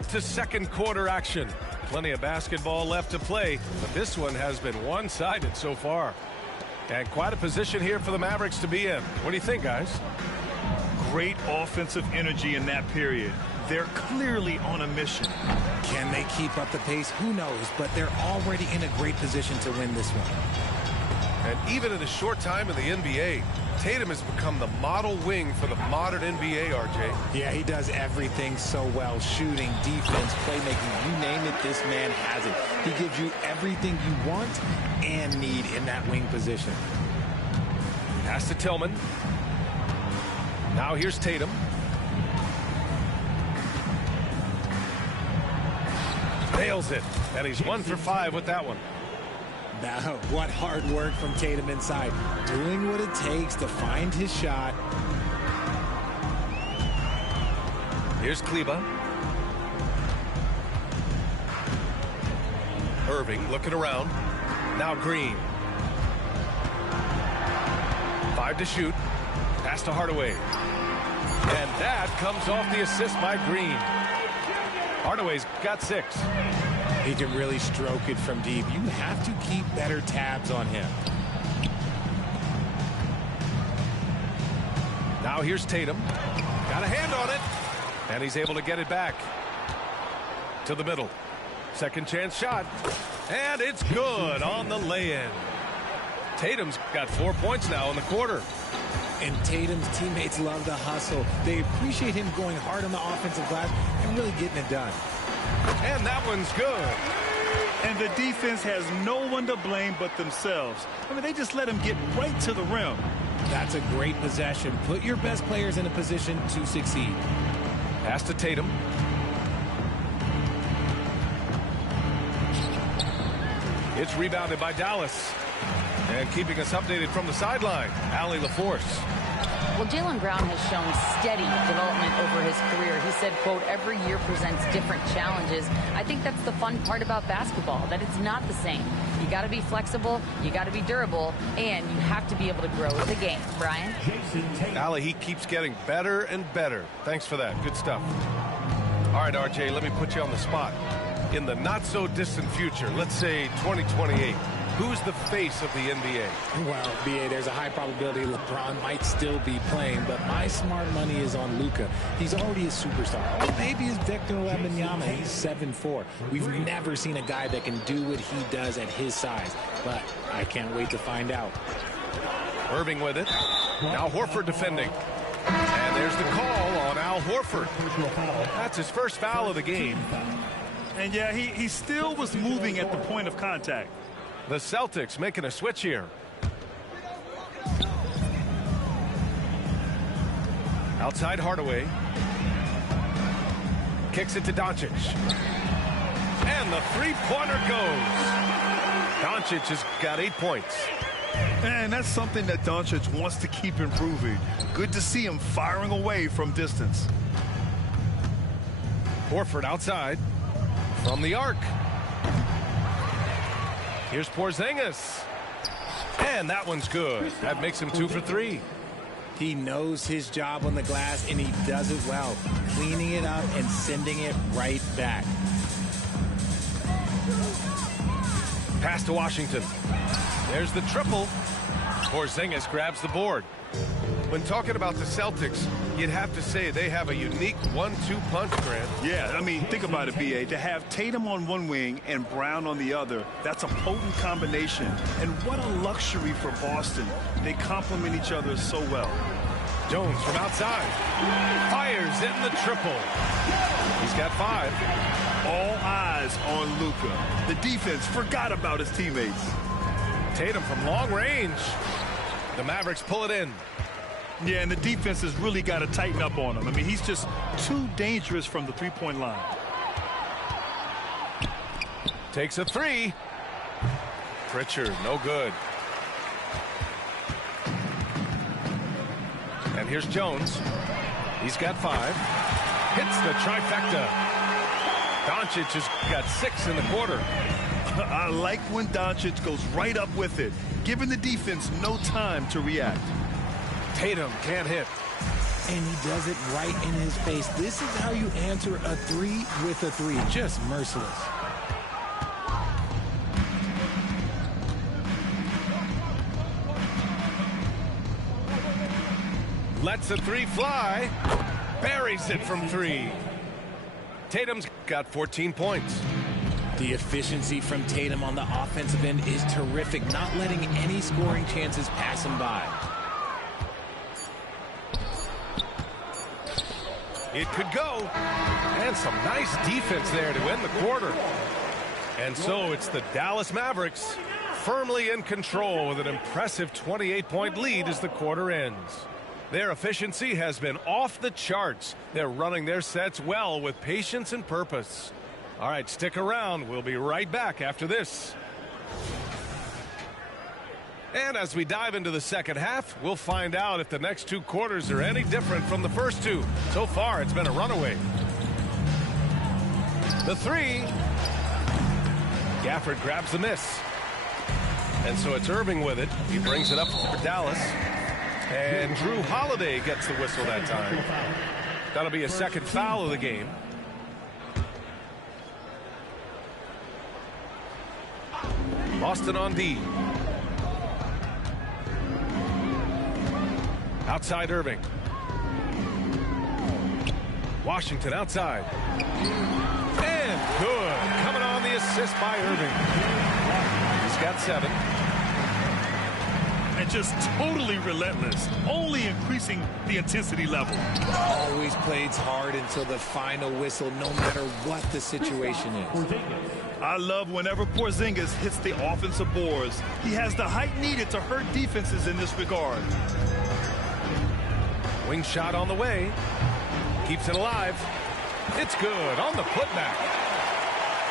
back to second quarter action. Plenty of basketball left to play, but this one has been one-sided so far. And quite a position here for the Mavericks to be in. What do you think, guys? Great offensive energy in that period. They're clearly on a mission. Can they keep up the pace? Who knows, but they're already in a great position to win this one. And even in a short time in the NBA, Tatum has become the model wing for the modern NBA, RJ. Yeah, he does everything so well. Shooting, defense, playmaking, you name it, this man has it. He gives you everything you want and need in that wing position. Pass to Tillman. Now here's Tatum. Nails it. And he's 1 for 5 with that one. Now, what hard work from Tatum inside. Doing what it takes to find his shot. Here's Kleber. Irving looking around. Now Green. 5 to shoot. Pass to Hardaway. And that comes off the assist by Green. Hardaway's got 6. He can really stroke it from deep. You have to keep better tabs on him. Now here's Tatum. Got a hand on it. And he's able to get it back. To the middle. Second chance shot. And it's good on the lay-in. Tatum's got 4 points now in the quarter. And Tatum's teammates love the hustle. They appreciate him going hard on the offensive glass and really getting it done. And that one's good. And the defense has no one to blame but themselves. I mean, they just let him get right to the rim. That's a great possession. Put your best players in a position to succeed. Pass to Tatum. It's rebounded by Dallas. And keeping us updated from the sideline, Allie LaForce. Well, Jaylen Brown has shown steady development over his career. He said, quote, every year presents different challenges. I think that's the fun part about basketball, that it's not the same. You got to be flexible, you got to be durable, and you have to be able to grow with the game. Brian? Allie, he keeps getting better and better. Thanks for that. Good stuff. All right, RJ, let me put you on the spot. In the not-so-distant future, let's say 2028, who's the face of the NBA? Well, BA, there's a high probability LeBron might still be playing, but my smart money is on Luka. He's already a superstar. Or maybe it's Victor Wembanyama. He's 7'4". We've never seen a guy that can do what he does at his size, but I can't wait to find out. Irving with it. Now Horford defending. And there's the call on Al Horford. That's his first foul of the game. And yeah, he still was moving at the point of contact. The Celtics making a switch here. Outside Hardaway. Kicks it to Doncic. And the three-pointer goes. Doncic has got 8 points. And that's something that Doncic wants to keep improving. Good to see him firing away from distance. Horford outside. From the arc. Here's Porzingis. And that one's good. That makes him 2 for 3. He knows his job on the glass, and he does it well. Cleaning it up and sending it right back. Pass to Washington. There's the triple. Porzingis grabs the board. When talking about the Celtics, you'd have to say they have a unique 1-2 punch, Grant. Yeah, I mean, think about it, B.A. To have Tatum on one wing and Brown on the other, that's a potent combination. And what a luxury for Boston. They complement each other so well. Jones from outside. Fires in the triple. He's got 5. All eyes on Luka. The defense forgot about his teammates. Tatum from long range. The Mavericks pull it in. Yeah, and the defense has really got to tighten up on him. I mean, he's just too dangerous from the three-point line. Takes a 3. Pritchard, no good. And here's Jones. He's got 5. Hits the trifecta. Doncic has got 6 in the quarter. I like when Doncic goes right up with it, giving the defense no time to react. Tatum can't hit. and he does it right in his face. This is how you answer a three with a three. Just merciless. Lets the three fly. Buries it from three. Tatum's got 14 points. The efficiency from Tatum on the offensive end is terrific, not letting any scoring chances pass him by. It could go. And some nice defense there to end the quarter. And so it's the Dallas Mavericks firmly in control with an impressive 28-point lead as the quarter ends. Their efficiency has been off the charts. They're running their sets well with patience and purpose. All right, stick around. We'll be right back after this. And as we dive into the second half, we'll find out if the next two quarters are any different from the first two. So far, it's been a runaway. The three. Gafford grabs the miss. And so it's Irving with it. He brings it up for Dallas. And Drew Holiday gets the whistle that time. That'll be a second foul of the game. Boston on D. Outside Irving. Washington outside. And good. Coming on the assist by Irving. He's got 7. And just totally relentless, only increasing the intensity level. Always plays hard until the final whistle, no matter what the situation is. I love whenever Porzingis hits the offensive boards. He has the height needed to hurt defenses in this regard. Wing shot on the way. Keeps it alive. It's good on the putback.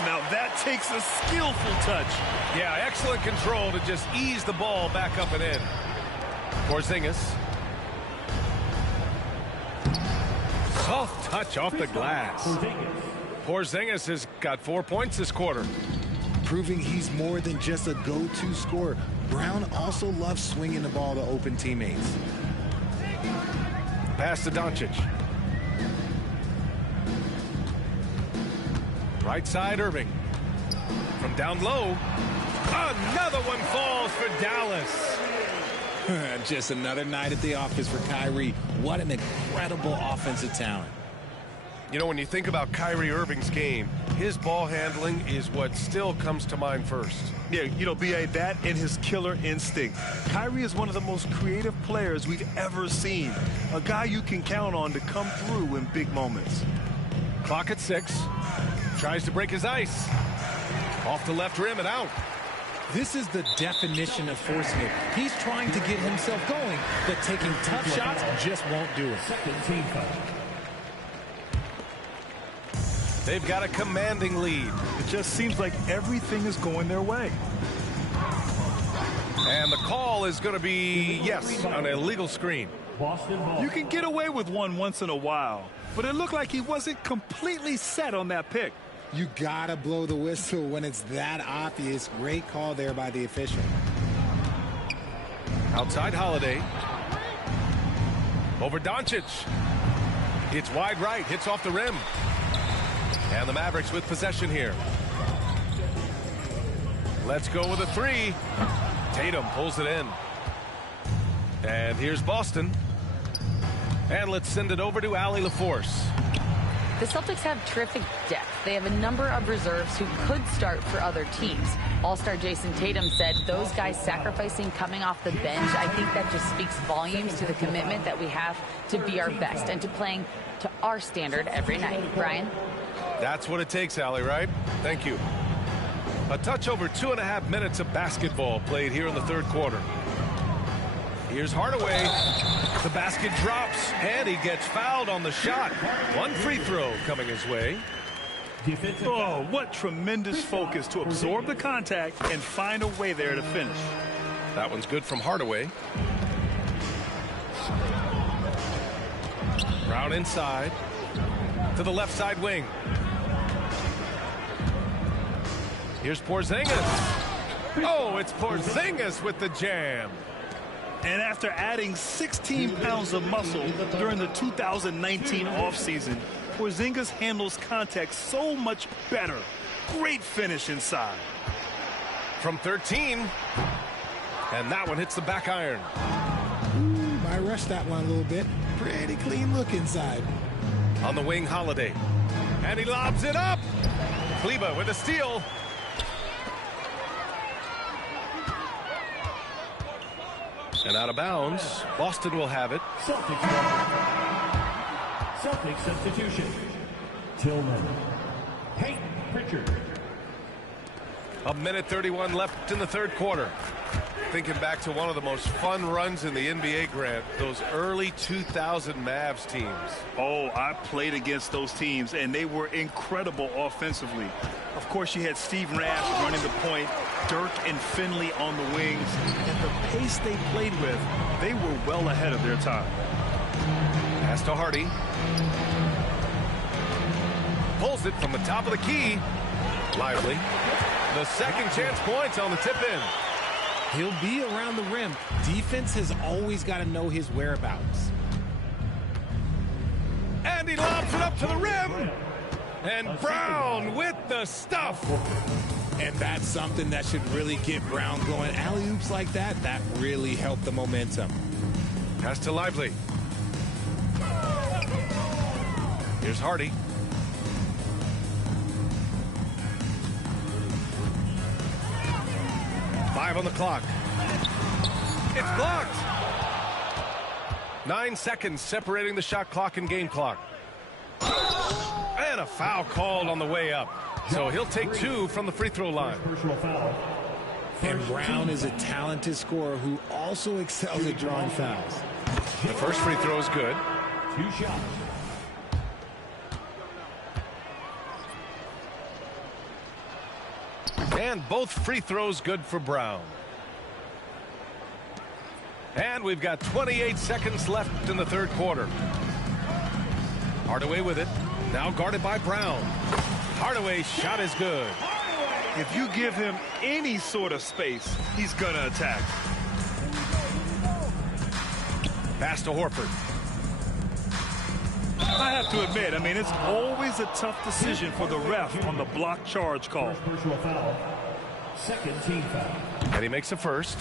Now that takes a skillful touch. Yeah, excellent control to just ease the ball back up and in. Porzingis. Soft touch off the glass. Porzingis has got 4 points this quarter. Proving he's more than just a go-to scorer. Brown also loves swinging the ball to open teammates. Pass to Doncic. Right side, Irving. From down low. Another one falls for Dallas. Just another night at the office for Kyrie. What an incredible offensive talent. You know, when you think about Kyrie Irving's game, his ball handling is what still comes to mind first. Yeah, you know, B.A., that and his killer instinct. Kyrie is one of the most creative players we've ever seen. A guy you can count on to come through in big moments. Clock at 6. Tries to break his ice. Off the left rim and out. This is the definition of forcing it. He's trying to get himself going, but taking tough shots just won't do it. They've got a commanding lead. It just seems like everything is going their way. And the call is going to be, yes, an illegal screen. You can get away with one once in a while, but it looked like he wasn't completely set on that pick. You gotta blow the whistle when it's that obvious. Great call there by the official. Outside Holiday. Over Doncic. It's wide right. Hits off the rim. And the Mavericks with possession here. Let's go with a 3. Tatum pulls it in. And here's Boston. And let's send it over to Allie LaForce. The Celtics have terrific depth. They have a number of reserves who could start for other teams. All-star Jason Tatum said those guys sacrificing coming off the bench, I think that just speaks volumes to the commitment that we have to be our best and to playing to our standard every night. Brian? That's what it takes, Allie, right? Thank you. A touch over 2.5 minutes of basketball played here in the third quarter. Here's Hardaway. The basket drops, and he gets fouled on the shot. One free throw coming his way. Oh, what tremendous focus to absorb the contact and find a way there to finish. That one's good from Hardaway. Brown inside to the left side wing. Here's Porzingis. Oh, it's Porzingis with the jam. And after adding 16 pounds of muscle during the 2019 offseason, Porzingis handles contact so much better. Great finish inside. From 13. And that one hits the back iron. Ooh, I rushed that one a little bit. Pretty clean look inside. On the wing, Holiday. And he lobs it up. Kleber with a steal. And out of bounds. Boston will have it. Celtics substitution. Tillman. Peyton Pritchard. A minute 31 left in the third quarter. Thinking back to one of the most fun runs in the NBA, Grant, those early 2000 Mavs teams. Oh, I played against those teams, and they were incredible offensively. Of course, you had Steve Nash running the point, Dirk and Finley on the wings. At the pace they played with, they were well ahead of their time. Pass to Hardy. Pulls it from the top of the key. Lively. The second chance points on the tip-in. He'll be around the rim. Defense has always got to know his whereabouts. And he lobs it up to the rim. And Brown with the stuff. And that's something that should really get Brown going. Alley-oops like that, that really helped the momentum. Pass to Lively. Here's Hardy. Five on the clock. It's blocked. 9 seconds separating the shot clock and game clock. And a foul called on the way up. So he'll take 2 from the free throw line. And Brown is a talented scorer who also excels at drawing fouls. The first free throw is good. 2 shots. And both free throws good for Brown. And we've got 28 seconds left in the third quarter. Hardaway with it. Now guarded by Brown. Hardaway's shot is good. If you give him any sort of space, he's going to attack. Pass to Horford. I have to admit, I mean, it's always a tough decision for the ref on the block charge call. Personal foul. Second team foul. And he makes a first.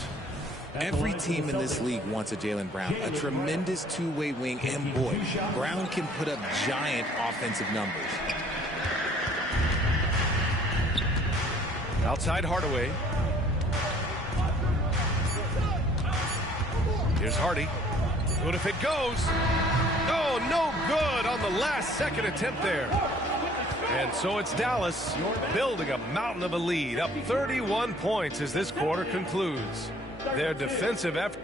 Every team in this league wants a Jaylen Brown, a tremendous two-way wing, and boy, Brown can put up giant offensive numbers. Outside Hardaway. Here's Hardy. Good if it goes. Oh, no good on the last second attempt there. And so it's Dallas building a mountain of a lead, up 31 points as this quarter concludes. Their defensive effort.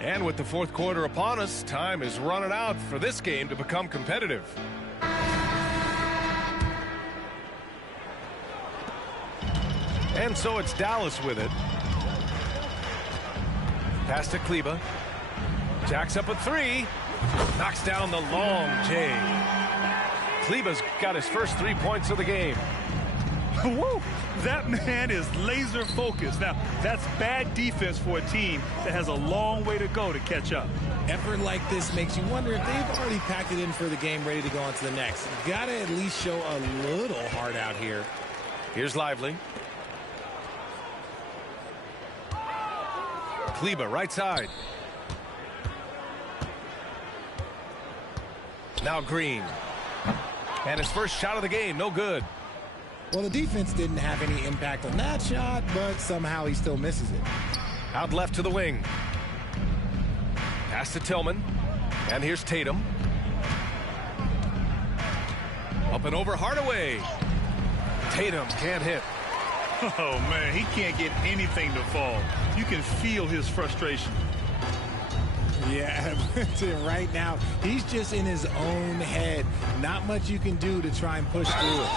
And with the fourth quarter upon us, time is running out for this game to become competitive. And so it's Dallas with it. Pass to Kleber. Jacks up a 3. Knocks down the long J. Kleber's got his first 3 points of the game. Woo! That man is laser focused. Now, that's bad defense for a team that has a long way to go to catch up. Effort like this makes you wonder if they've already packed it in for the game, ready to go on to the next. Gotta at least show a little heart out here. Here's Lively. Kleber, right side. Now Green. And his first shot of the game, no good. Well, the defense didn't have any impact on that shot, but somehow he still misses it. Out left to the wing. Pass to Tillman. And here's Tatum. Up and over Hardaway. Tatum can't hit. Oh, man, he can't get anything to fall. You can feel his frustration. Yeah, right now, he's just in his own head. Not much you can do to try and push through it.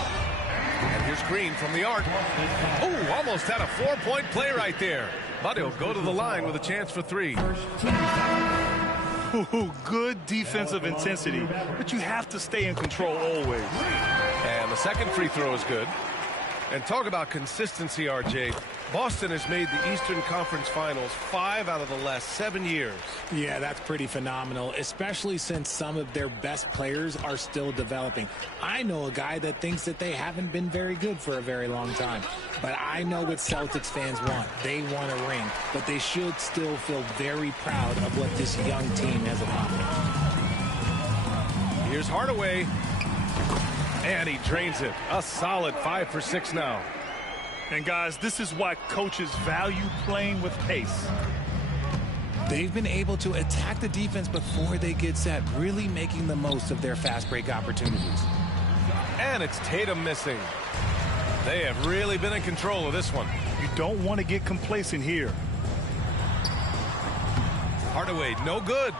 And here's Green from the arc. Oh, almost had a 4-point play right there. But he'll go to the line with a chance for 3. Ooh, good defensive intensity, but you have to stay in control always. And the second free throw is good. And talk about consistency, RJ. Boston has made the Eastern Conference Finals 5 out of the last 7 years. Yeah, that's pretty phenomenal, especially since some of their best players are still developing. I know a guy that thinks that they haven't been very good for a very long time. But I know what Celtics fans want. They want a ring, but they should still feel very proud of what this young team has accomplished. Here's Hardaway. And he drains it. A solid 5 for 6 now. And guys, this is why coaches value playing with pace. They've been able to attack the defense before they get set, really making the most of their fast break opportunities. And it's Tatum missing. They have really been in control of this one. You don't want to get complacent here. Hardaway, no good.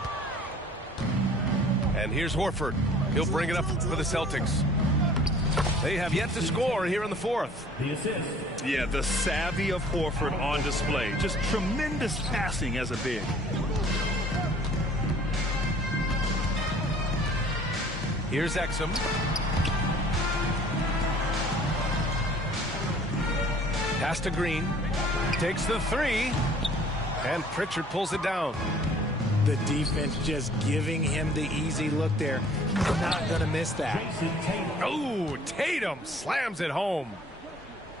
And here's Horford. He'll bring it up for the Celtics. They have yet to score here in the fourth. The assist. Yeah, the savvy of Horford on display. Just tremendous passing as a big. Here's Exum. Pass to Green. Takes the three. And Pritchard pulls it down. The defense just giving him the easy look there. He's not going to miss that. Oh, Tatum slams it home.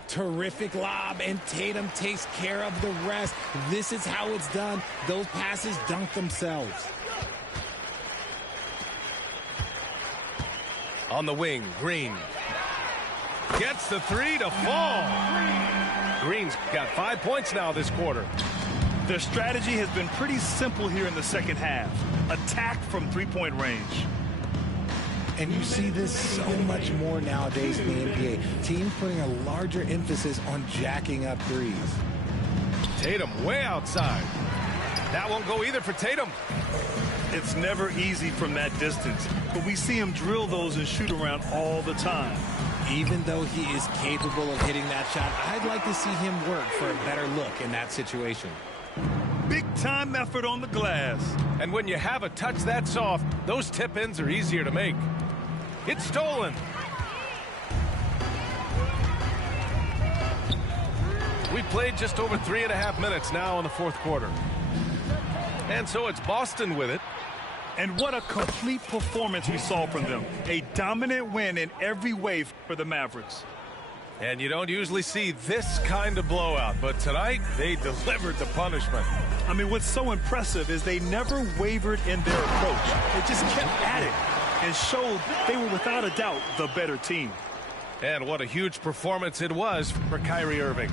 Terrific lob, and Tatum takes care of the rest. This is how it's done. Those passes dunk themselves. On the wing, Green. Gets the three to fall. Green's got 5 points now this quarter. Their strategy has been pretty simple here in the second half. Attack from three-point range. And you see this so much more nowadays in the NBA. Teams putting a larger emphasis on jacking up threes. Tatum way outside. That won't go either for Tatum. It's never easy from that distance, but we see him drill those and shoot around all the time. Even though he is capable of hitting that shot, I'd like to see him work for a better look in that situation. Big-time effort on the glass. And when you have a touch that soft, those tip-ins are easier to make. It's stolen. We played just over 3.5 minutes now in the fourth quarter. And so it's Boston with it. And what a complete performance we saw from them. A dominant win in every way for the Mavericks. And you don't usually see this kind of blowout, but tonight they delivered the punishment. I mean, what's so impressive is they never wavered in their approach. They just kept at it and showed they were without a doubt the better team. And what a huge performance it was for Kyrie Irving.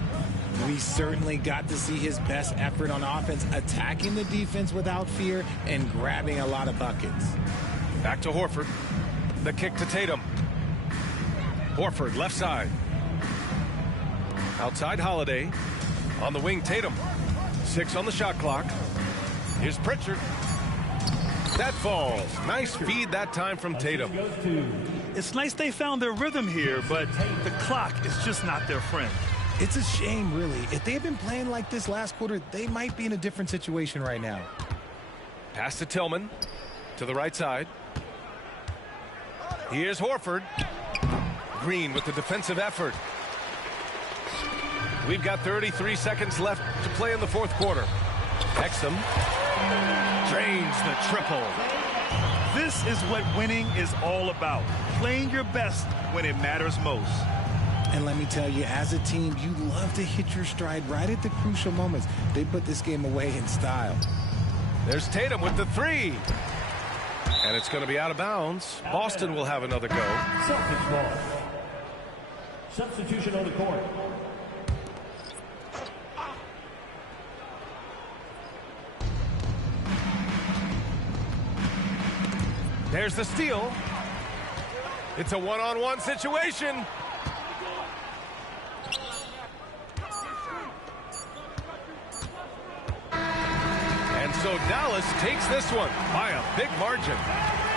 We certainly got to see his best effort on offense, attacking the defense without fear and grabbing a lot of buckets. Back to Horford. The kick to Tatum. Horford, left side. Outside Holiday. On the wing, Tatum. 6 on the shot clock. Here's Pritchard. That falls. Nice feed that time from Tatum. It's nice they found their rhythm here, but the clock is just not their friend. It's a shame, really. If they had been playing like this last quarter, they might be in a different situation right now. Pass to Tillman. To the right side. Here's Horford. Green with the defensive effort. We've got 33 seconds left to play in the fourth quarter. Exum drains the triple. This is what winning is all about. Playing your best when it matters most. And let me tell you, as a team, you love to hit your stride right at the crucial moments. They put this game away in style. There's Tatum with the three. And it's going to be out of bounds. Boston will have another go. Celtics ball. Substitution on the court. There's the steal. It's a one-on-one situation. And so Dallas takes this one by a big margin.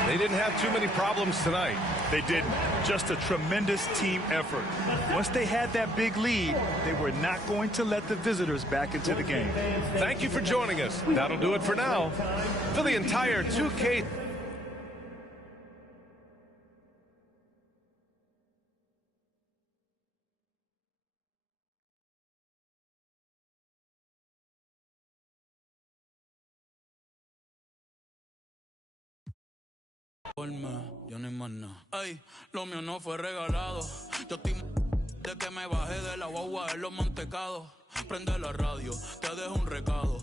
They didn't have too many problems tonight. They didn't. Just a tremendous team effort. Once they had that big lead, they were not going to let the visitors back into the game. Thank you for joining us. That'll do it for now. For the entire 2K Yo ni más nada. Ey, lo mío no fue regalado. Yo estoy de que me bajé de la guagua en los mantecados. Prende la radio, te dejo un recado.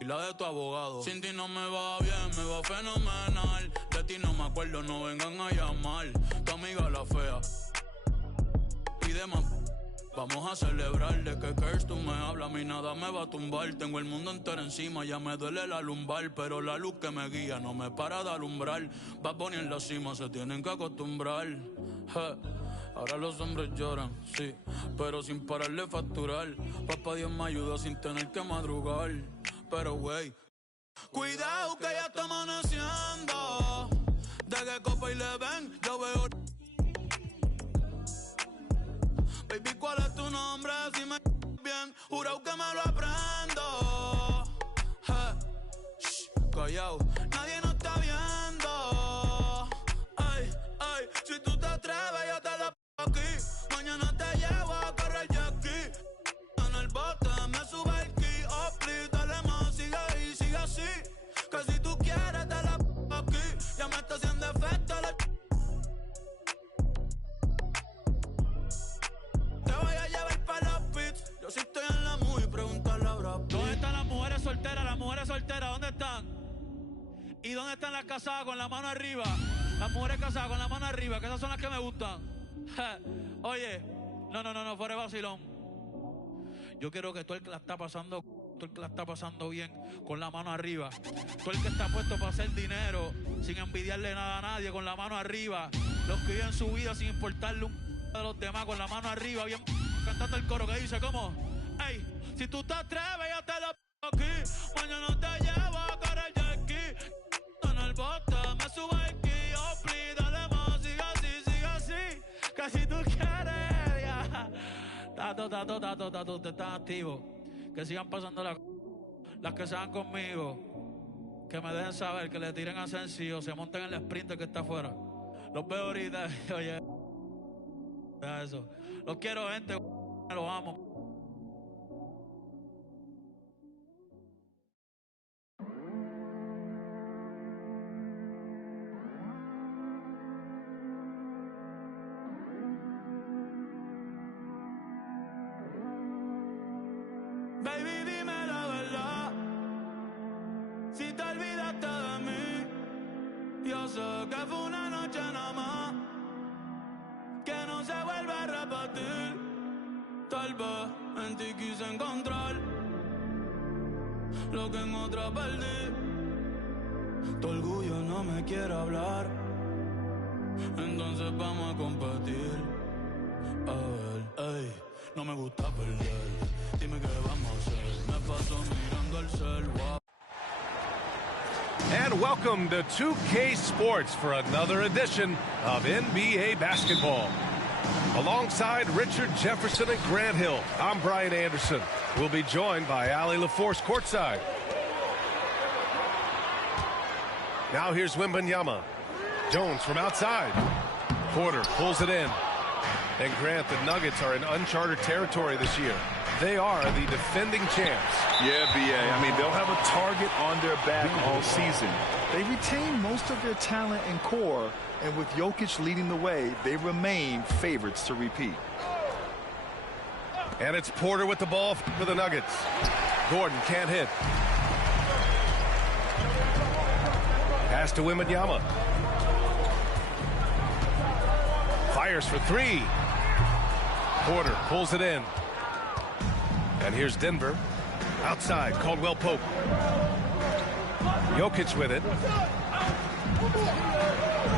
Y la de tu abogado. Sin ti no me va bien, me va fenomenal. De ti no me acuerdo, no vengan a llamar. Tu amiga la fea. Pide más. Vamos a celebrar de que Kirst tú me hablas. A mí nada me va a tumbar. Tengo el mundo entero encima, ya me duele la lumbar. Pero la luz que me guía no me para de alumbrar. Bad Bunny en la cima, se tienen que acostumbrar. Ahora los hombres lloran, sí, pero sin parar de facturar. Papá Dios me ayuda sin tener que madrugar. Pero wey, cuidado que ya está amaneciendo. De que copa y le ven, yo veo. Baby, ¿cuál es tu nombre? Si me bien, jurado que me lo aprendo. Callao, nadie nos está viendo. Ay, ay, si tú te atreves, yo te la aquí. Mañana te llevo a correr jet-ski. En el bote me sube el ki. Oh, please, dale más, sigue ahí, sigue así. Que si tú quieres, te la aquí. Ya me está haciendo efecto la. Te voy a llevar para los pits. Yo sí estoy en la muy, pregúntale a Brad Pitt. ¿Dónde están las mujeres solteras? Las mujeres solteras, ¿dónde están? ¿Y dónde están las casadas con la mano arriba? Las mujeres casadas con la mano arriba, que esas son las que me gustan. Oye, no, fuera de vacilón. Yo quiero que todo el que la está pasando, todo el que la está pasando bien, con la mano arriba. Todo el que está puesto para hacer dinero, sin envidiarle nada a nadie, con la mano arriba. Los que viven su vida sin importarle un de los demás, con la mano arriba, bien cantando el coro que dice, ¿cómo? Ey, si tú te atreves, yo te la aquí. Mañana te llevo a correr jet-ski. En el bote me subo el ki. Oh, please, dale más, sigue así. Que si tú quieres, ya. Tato, te estás activo. Que sigan pasando las que sean conmigo. Que me dejen saber, que le tiren a Sensi o se monten en el sprint que está afuera. Los veo ahorita, oye. Eso. Los quiero, gente. Los amo. Baby, dime la verdad. Si te olvidaste de mí, yo sé que fue una noche nada más, que no se vuelve a repetir. Tal vez en ti quise encontrar lo que en otra perdí. Tu orgullo no me quiere hablar, entonces vamos a competir. A ver, ey, no me gusta perder. Dime qué vamos a hacer. Me paso mirando el cel. Wow. And welcome to 2K Sports for another edition of NBA basketball. Alongside Richard Jefferson and Grant Hill, I'm Brian Anderson. We'll be joined by Allie LaForce courtside. Now here's Wembanyama. Jones from outside. Porter pulls it in. And Grant, the Nuggets are in uncharted territory this year. They are the defending champs. Yeah, B.A. I mean, they'll have a target on their back all season. They retain most of their talent and core, and with Jokic leading the way, they remain favorites to repeat. And it's Porter with the ball for the Nuggets. Gordon can't hit. Pass to Wembanyama. Fires for three. Porter pulls it in. And here's Denver. Outside, Caldwell Pope. Jokic with it.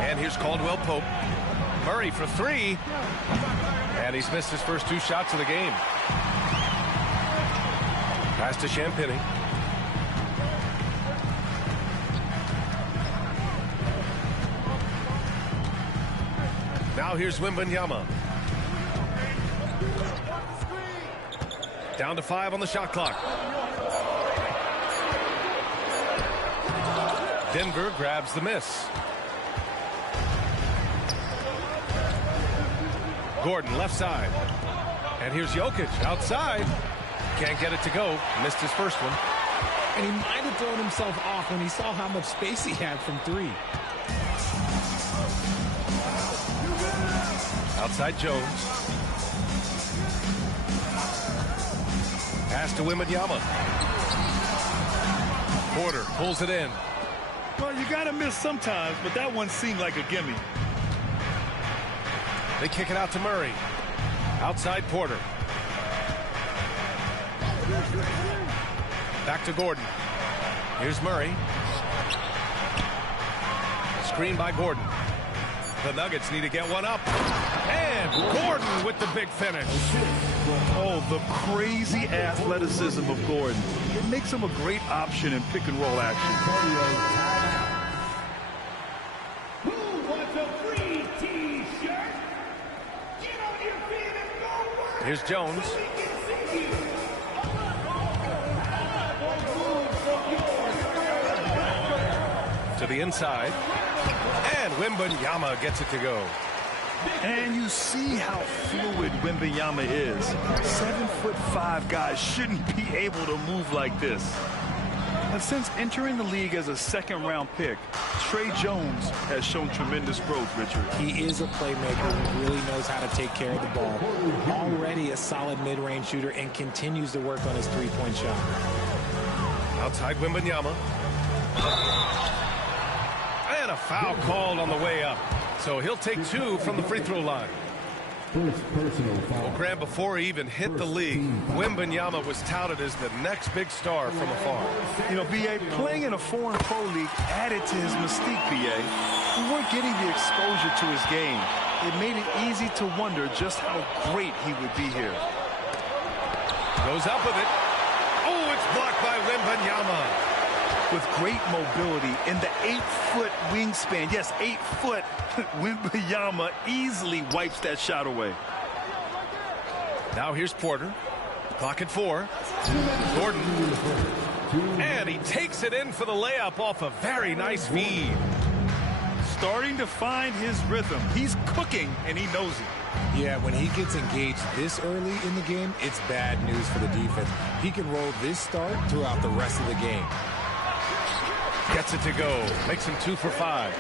And here's Caldwell Pope. Murray for three. And he's missed his first two shots of the game. Pass to Champagnie. Now here's Wembanyama. Down to 5 on the shot clock. Denver grabs the miss. Gordon left side. And here's Jokic outside. Can't get it to go. Missed his first one. And he might have thrown himself off when he saw how much space he had from three. Outside Jones. Pass to Wembanyama. Porter pulls it in. Well, you got to miss sometimes, but that one seemed like a gimme. They kick it out to Murray. Outside Porter. Back to Gordon. Here's Murray. Screen by Gordon. The Nuggets need to get one up. And Gordon with the big finish. Oh, the crazy athleticism of Gordon. It makes him a great option in pick and roll action. Who wants a free T-shirt? Get on your feet and go work. Here's Jones. So we can see you. To the inside. And Wembanyama gets it to go. And you see how fluid Wembanyama is. 7'5" guys shouldn't be able to move like this. And since entering the league as a second-round pick, Tre Jones has shown tremendous growth, Richard. He is a playmaker who really knows how to take care of the ball. Already a solid mid-range shooter and continues to work on his three-point shot. Outside Wembanyama. And a foul called on the way up. So he'll take 2 from the free throw line. First personal foul. Well, Graham, before he even hit the league, Wembanyama was touted as the next big star from afar. You know, B.A., playing in a foreign pro league added to his mystique, B.A. We weren't getting the exposure to his game. It made it easy to wonder just how great he would be here. Goes up with it. Oh, it's blocked by Wembanyama. With great mobility in the 8-foot wingspan. Yes, 8 foot. Wembanyama easily wipes that shot away. Now here's Porter. Clock at 4. Gordon. And he takes it in for the layup off a very nice feed. Starting to find his rhythm. He's cooking, and he knows it. Yeah, when he gets engaged this early in the game, it's bad news for the defense. He can roll this start throughout the rest of the game. Gets it to go. Makes him 2 for 5.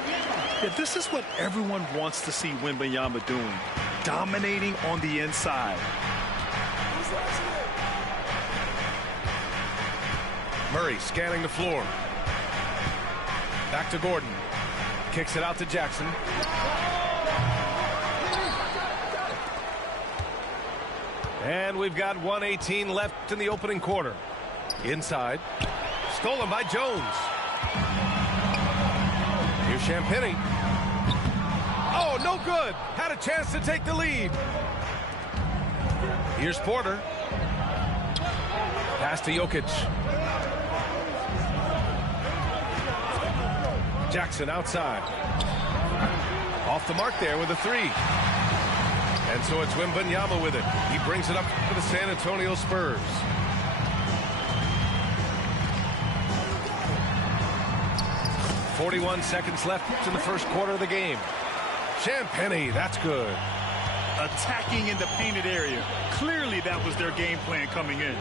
Yeah, this is what everyone wants to see Wembanyama doing. Dominating on the inside. Murray scanning the floor. Back to Gordon. Kicks it out to Jackson. And we've got 1:18 left in the opening quarter. Inside. Stolen by Jones. Here's Champagnie. Oh, no good. Had a chance to take the lead. Here's Porter. Pass to Jokic. Jackson outside. Off the mark there with a 3. And so it's Wembanyama with it. He brings it up for the San Antonio Spurs. .41 seconds left in the first quarter of the game. Champagnie, that's good. Attacking in the painted area. Clearly that was their game plan coming in.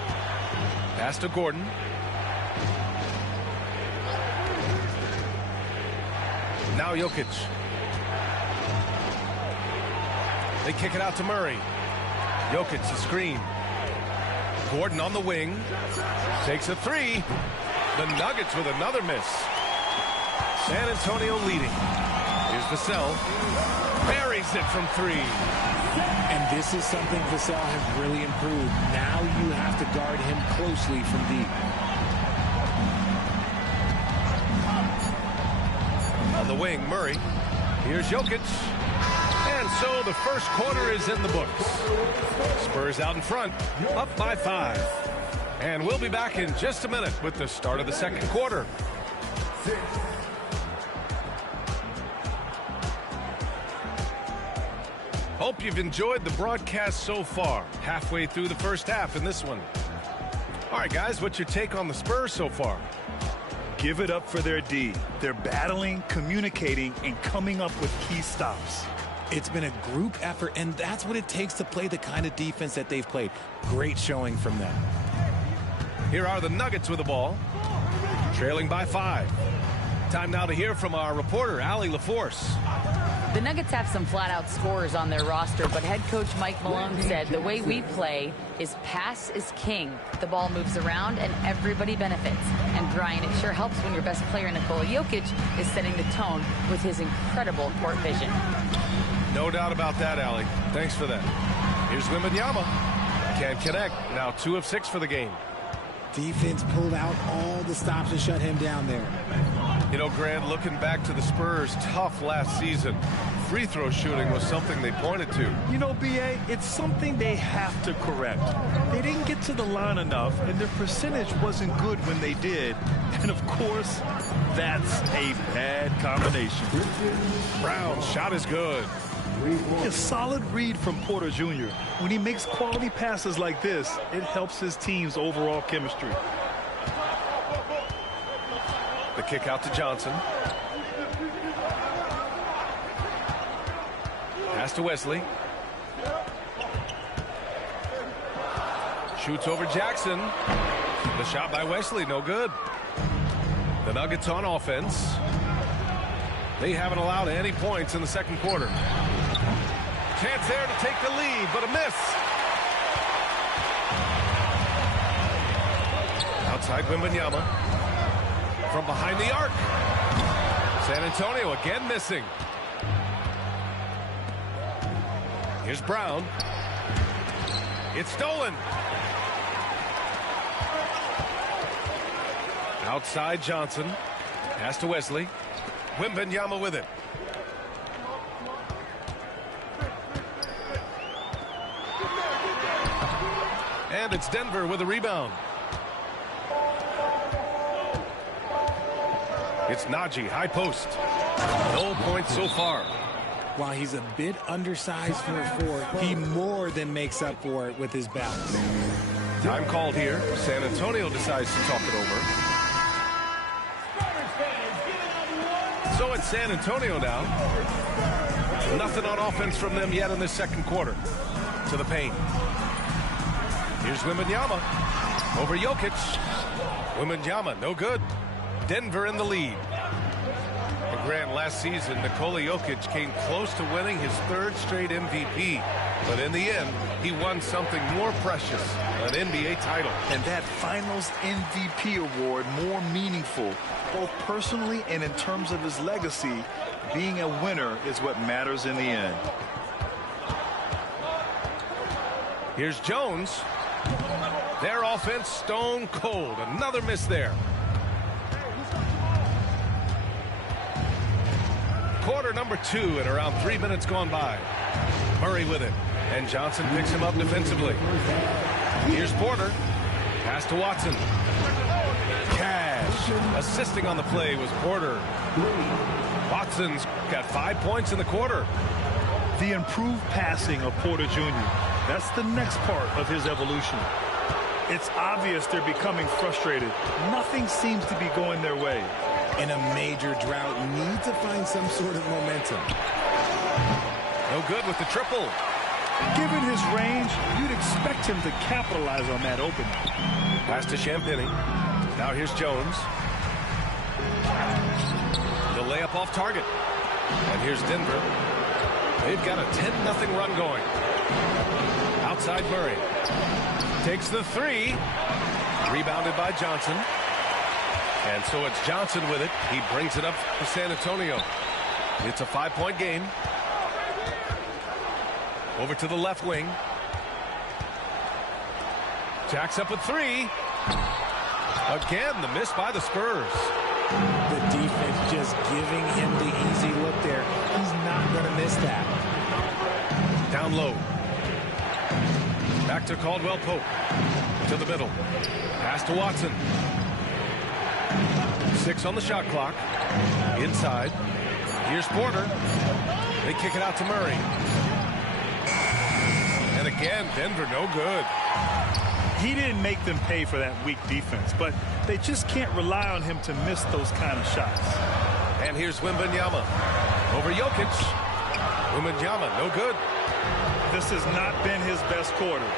Pass to Gordon. Now Jokic. They kick it out to Murray. Jokic, the screen. Gordon on the wing. Takes a 3. The Nuggets with another miss. San Antonio leading. Here's Vassell. Buries it from 3. And this is something Vassell has really improved. Now you have to guard him closely from deep. On the wing, Murray. Here's Jokic. And so the first quarter is in the books. Spurs out in front, up by 5. And we'll be back in just a minute with the start of the second quarter. Hope you've enjoyed the broadcast so far. Halfway through the first half in this one. All right, guys, what's your take on the Spurs so far? Give it up for their D. They're battling, communicating, and coming up with key stops. It's been a group effort, and that's what it takes to play the kind of defense that they've played. Great showing from them. Here are the Nuggets with the ball. Trailing by 5. Time now to hear from our reporter, Allie LaForce. The Nuggets have some flat-out scorers on their roster, but head coach Mike Malone said the way we play is pass is king. The ball moves around and everybody benefits. And Brian, it sure helps when your best player, Nikola Jokic, is setting the tone with his incredible court vision. No doubt about that, Allie. Thanks for that. Here's Wembanyama. Can't connect. Now 2 of 6 for the game. Defense pulled out all the stops to shut him down there. You know, Grant, looking back to the Spurs' tough last season, free throw shooting was something they pointed to. You know, B.A., it's something they have to correct. They didn't get to the line enough, and their percentage wasn't good when they did. And, of course, that's a bad combination. Brown's shot is good. A solid read from Porter Jr. When he makes quality passes like this, it helps his team's overall chemistry. The kick out to Johnson. Pass to Wesley. Shoots over Jackson. The shot by Wesley, no good. The Nuggets on offense. They haven't allowed any points in the second quarter. Chance there to take the lead, but a miss. Outside Wembanyama. From behind the arc. San Antonio again missing. Here's Brown. It's stolen. Outside Johnson. Pass to Wesley. Wembanyama with it. And it's Denver with a rebound. It's Naji, high post. No points so far. While he's a bit undersized for a forward, he more than makes up for it with his bounce. Time called here. San Antonio decides to talk it over. So it's San Antonio now. Nothing on offense from them yet in this second quarter. To the paint. Here's Wembanyama. Over Jokic. Wembanyama, no good. Denver in the lead. And Grant, last season, Nikola Jokic came close to winning his 3rd straight MVP. But in the end, he won something more precious, an NBA title. And that Finals MVP award more meaningful, both personally and in terms of his legacy. Being a winner is what matters in the end. Here's Jones. Their offense stone cold. Another miss there. Quarter number 2 and around 3 minutes gone by. Murray with it. And Johnson picks him up defensively. Here's Porter. Pass to Watson. Cash. Assisting on the play was Porter. Watson's got 5 points in the quarter. The improved passing of Porter Jr. That's the next part of his evolution. It's obvious they're becoming frustrated. Nothing seems to be going their way. In a major drought, need to find some sort of momentum. No good with the triple. Given his range, you'd expect him to capitalize on that opening. Pass to Champagnie. Now here's Jones. The layup off target. And here's Denver. They've got a 10-0 run going. Outside Murray. Takes the 3. Rebounded by Johnson. And so it's Johnson with it. He brings it up for San Antonio. It's a 5-point game. Over to the left wing. Jacks up a 3. Again, the miss by the Spurs. The defense just giving him the easy look there. He's not going to miss that. Down low. Back to Caldwell Pope. To the middle. Pass to Watson. 6 on the shot clock. Inside. Here's Porter. They kick it out to Murray. And again, Denver no good. He didn't make them pay for that weak defense, but they just can't rely on him to miss those kind of shots. And here's Wembanyama. Over Jokic. Wembanyama, no good. This has not been his best quarter.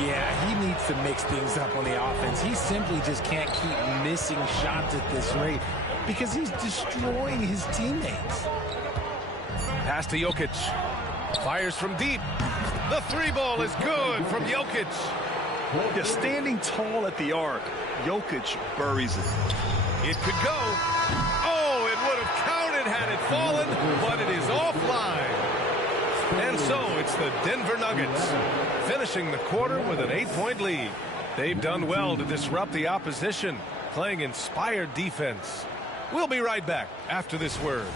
Yeah, he needs to mix things up on the offense. He simply just can't keep missing shots at this rate. because he's destroying his teammates. Pass to Jokic. Fires from deep. The three ball is good from Jokic. Yeah, standing tall at the arc, Jokic buries it. It could go. Oh, it would have counted had it fallen, but it is offline. And so it's the Denver Nuggets finishing the quarter with an 8-point lead. They've done well to disrupt the opposition, playing inspired defense. We'll be right back after this word.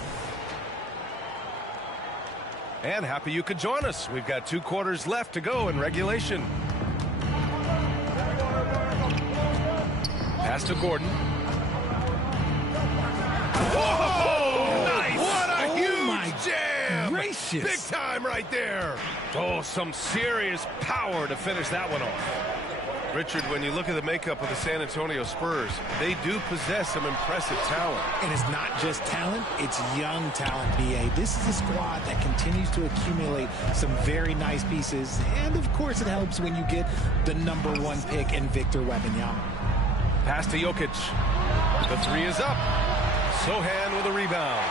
And happy you could join us. We've got 2 quarters left to go in regulation. Pass to Gordon. Oh, nice! What a huge jam! Gracious. Big time right there. Oh, some serious power to finish that one off. Richard, when you look at the makeup of the San Antonio Spurs, they do possess some impressive talent. And it's not just talent, it's young talent, B.A. This is a squad that continues to accumulate some very nice pieces. And, of course, it helps when you get the #1 pick in Victor Wembanyama. Pass to Jokic. The 3 is up. Sochan with a rebound.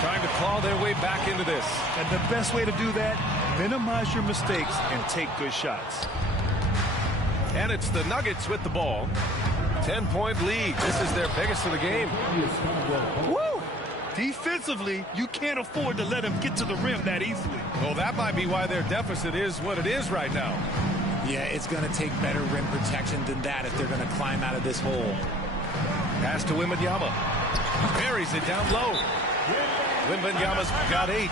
Trying to claw their way back into this. And the best way to do that, minimize your mistakes and take good shots. And it's the Nuggets with the ball. 10-point lead. This is their biggest of the game. Woo! Defensively, you can't afford to let them get to the rim that easily. Well, that might be why their deficit is what it is right now. Yeah, it's going to take better rim protection than that if they're going to climb out of this hole. Pass to Wembanyama. Buries it down low. Wembanyama's got 8.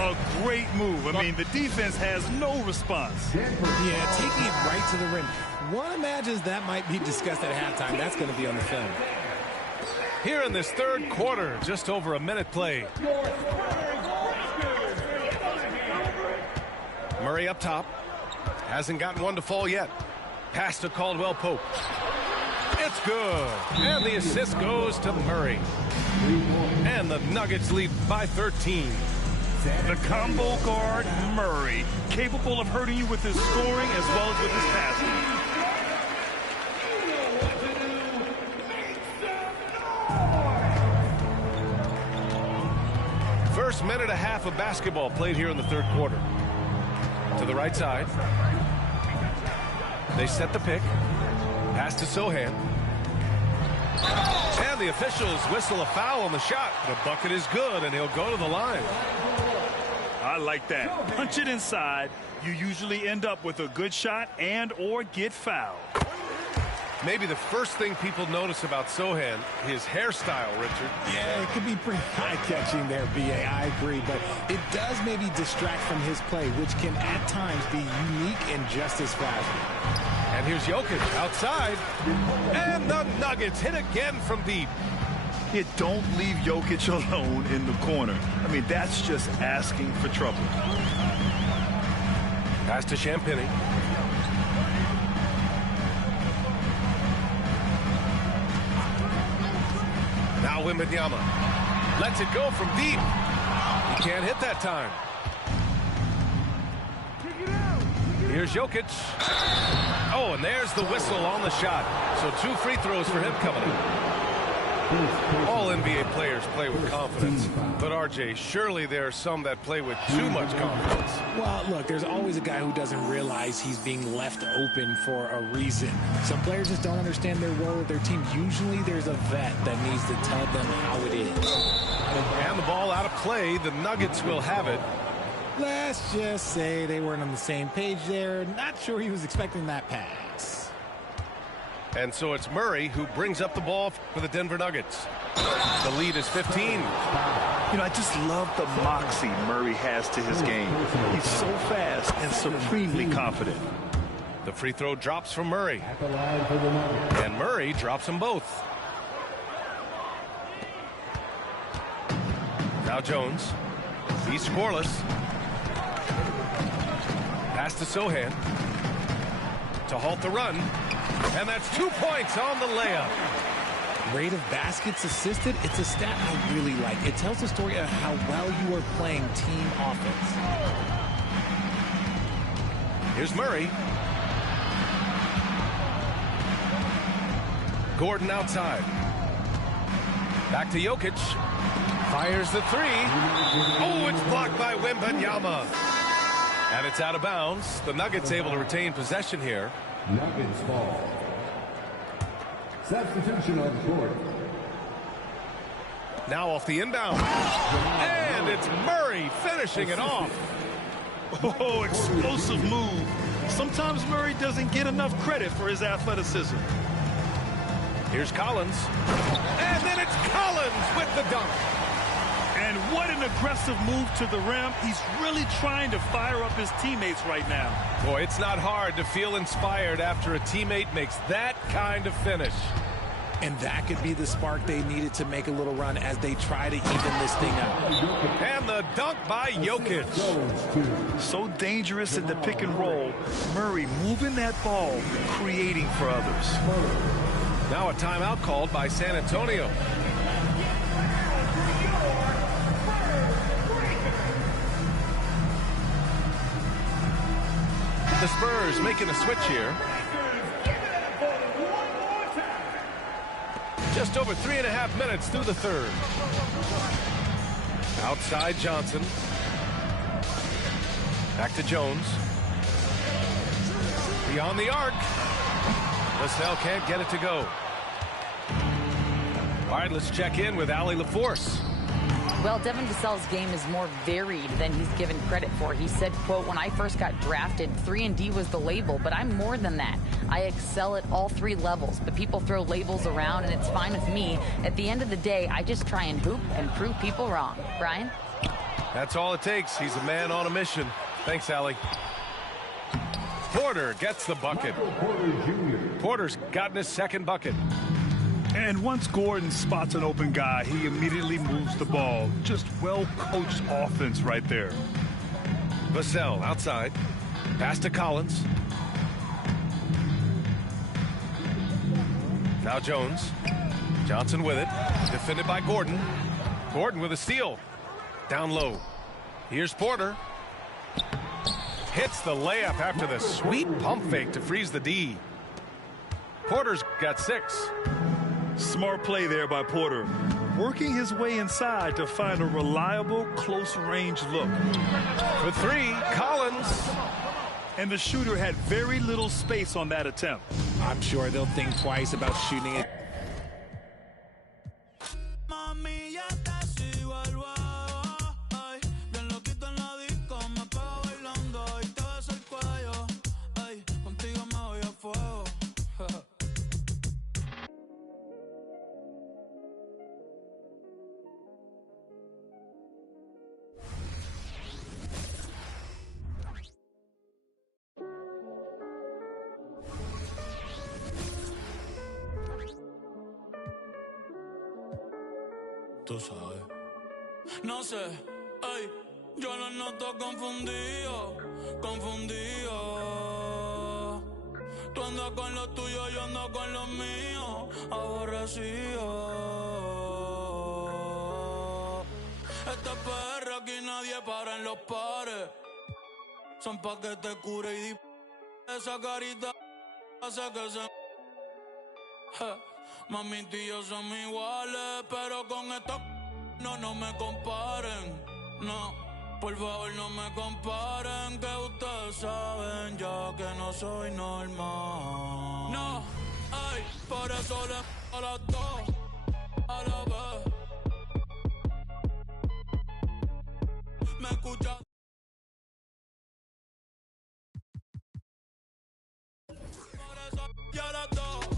A great move. I mean, the defense has no response. Yeah, taking it right to the rim. One imagines that might be discussed at halftime. That's going to be on the film. Here in this 3rd quarter, just over a minute played. Murray up top. Hasn't gotten one to fall yet. Pass to Caldwell Pope. It's good. And the assist goes to Murray. And the Nuggets lead by 13. The combo guard, Murray, capable of hurting you with his scoring as well as with his passing. First minute and a half of basketball played here in the 3rd quarter. To the right side. They set the pick. Pass to Sochan. And the officials whistle a foul on the shot. The bucket is good, and he'll go to the line. I like that. Punch it inside. You usually end up with a good shot and or get fouled. Maybe the first thing people notice about Sochan, his hairstyle, Richard. Yeah, it could be pretty high-catching there, B.A. I agree, but it does maybe distract from his play, which can at times be unique and just as flashy. And here's Jokic outside. And the Nuggets hit again from deep. You don't leave Jokic alone in the corner. I mean, that's just asking for trouble. Pass to Champagnie. Now Wembanyama lets it go from deep. He can't hit that time. Here's Jokic. Oh, and there's the whistle on the shot. So 2 free throws for him coming up. All NBA players play with confidence. But, RJ, surely there are some that play with too much confidence. Well, look, there's always a guy who doesn't realize he's being left open for a reason. Some players just don't understand their role with their team. Usually there's a vet that needs to tell them how it is. And the ball out of play. The Nuggets will have it. Let's just say they weren't on the same page there. Not sure he was expecting that pass. And so it's Murray who brings up the ball for the Denver Nuggets. The lead is 15. You know, I just love the moxie Murray has to his game. He's so fast and supremely confident. The free throw drops from Murray. And Murray drops them both. Now Jones. He's scoreless. Pass to Sochan. To halt the run. And that's 2 points on the layup. Rate of baskets assisted, it's a stat I really like. It tells the story of how well you are playing team offense. Here's Murray. Gordon outside. Back to Jokic. Fires the three. Oh, it's blocked by Wembanyama. And it's out of bounds. The Nuggets able to retain possession here. Nuggets ball. Substitution on the court. Now off the inbound. And it's Murray finishing it off. Oh, explosive move. Sometimes Murray doesn't get enough credit for his athleticism. Here's Collins. And then it's Collins with the dunk. And what an aggressive move to the rim. He's really trying to fire up his teammates right now. Boy, it's not hard to feel inspired after a teammate makes that kind of finish. And that could be the spark they needed to make a little run as they try to even this thing out. And the dunk by Jokic. So dangerous in the pick and roll. Murray moving that ball, creating for others. Now a timeout called by San Antonio. The Spurs making a switch here. Just over 3.5 minutes through the third. Outside Johnson. Back to Jones. Beyond the arc. Vassell can't get it to go. All right, let's check in with Allie LaForce. Well, Devin Vassell's game is more varied than he's given credit for. He said, quote, "When I first got drafted, 3-and-D was the label, but I'm more than that. I excel at all 3 levels, but people throw labels around, and it's fine with me. At the end of the day, I just try and hoop and prove people wrong." Brian? That's all it takes. He's a man on a mission. Thanks, Allie. Porter gets the bucket. Porter's gotten his second bucket. And once Gordon spots an open guy, he immediately moves the ball. Just well-coached offense right there. Vassell outside. Pass to Collins. Now Jones. Johnson with it. Defended by Gordon. Gordon with a steal. Down low. Here's Porter. Hits the layup after the sweet pump fake to freeze the D. Porter's got 6. Smart play there by Porter. Working his way inside to find a reliable, close-range look. For 3, Collins. And the shooter had very little space on that attempt. I'm sure they'll think twice about shooting it. Tú sabes. No sé, ey, yo lo noto confundido, confundido. Tú andas con lo tuyo, yo ando con lo mío, aborrecido. Esta perra aquí nadie para en los pares. Son pa' que te cure y esa carita hace que se... Mami, tú y yo somos iguales, pero con esto no me comparen. No, por favor no me comparen, que ustedes saben ya que no soy normal. No, ay, por eso le a las 2 a la vez. Me escuchas. Por eso y a las 2.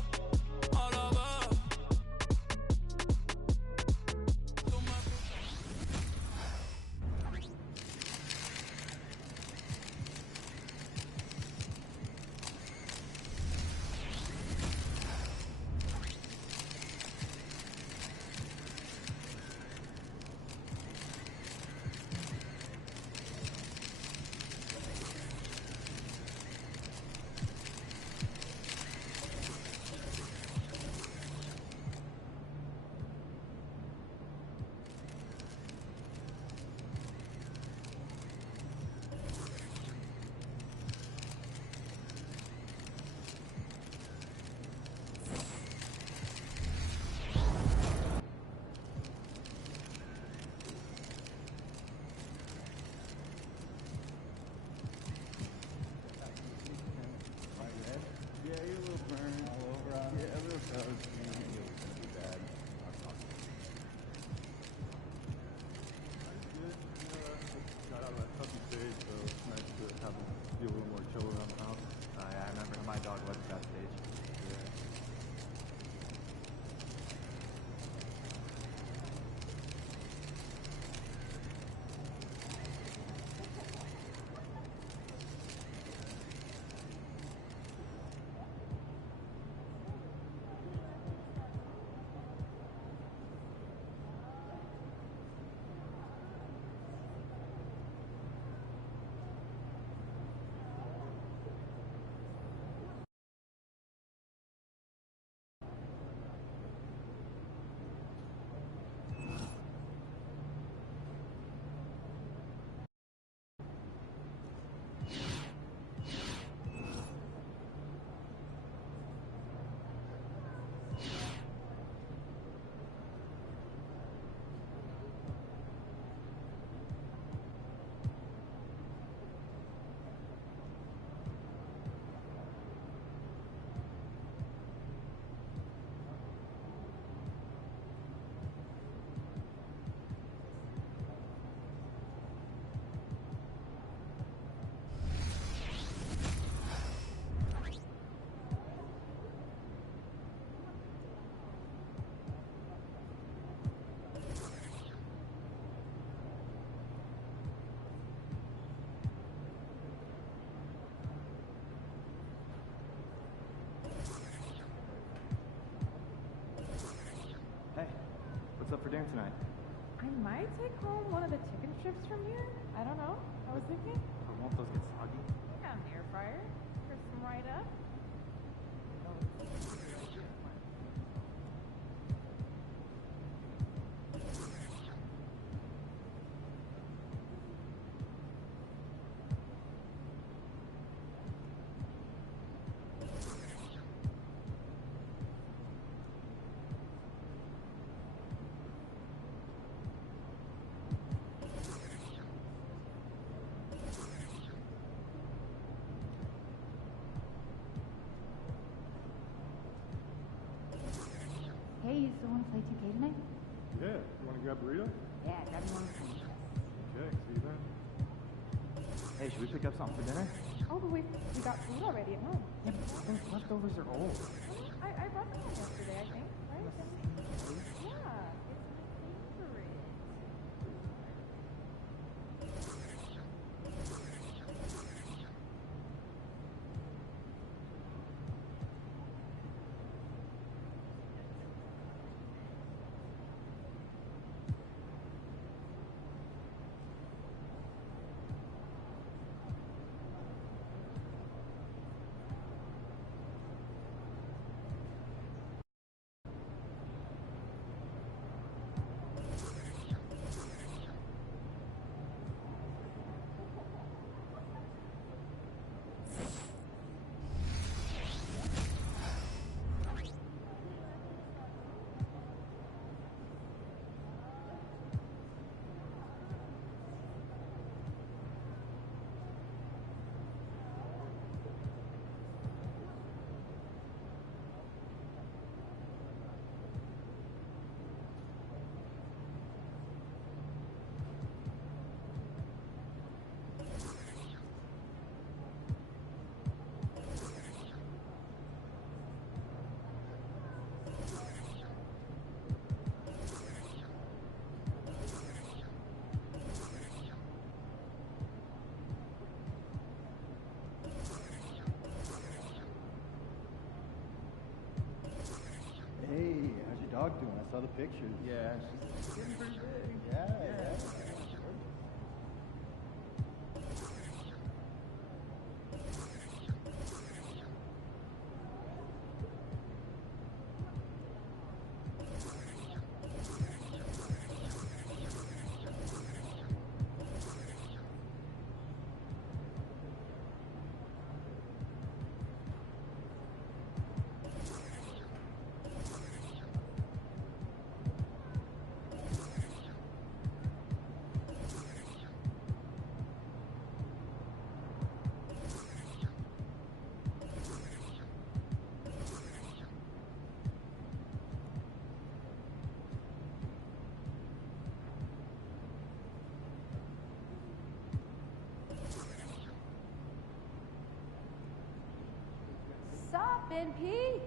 dinner tonight? I might take home one of the chicken strips from here. I don't know. I was thinking. Or won't those get soggy? Yeah, an air fryer. Crisp them right up. Hey, you still want to play 2K tonight? Yeah, you want to grab a burrito? Yeah, grab me one for me. Okay, see you then. Hey, should we pick up something for dinner? Oh, but we got food already at home. Yeah, but those leftovers are old. I brought them home yesterday, I think, right? Yeah, it's my favorite. Hey, how's your dog doing? I saw the pictures. Yeah, she's getting pretty big. Yeah. Sup, NP?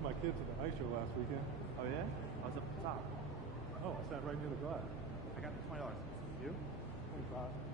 took my kids to the ice show last weekend. Oh yeah? I was up at the top. Oh, I sat right near the glass. I got the $20. You? 25.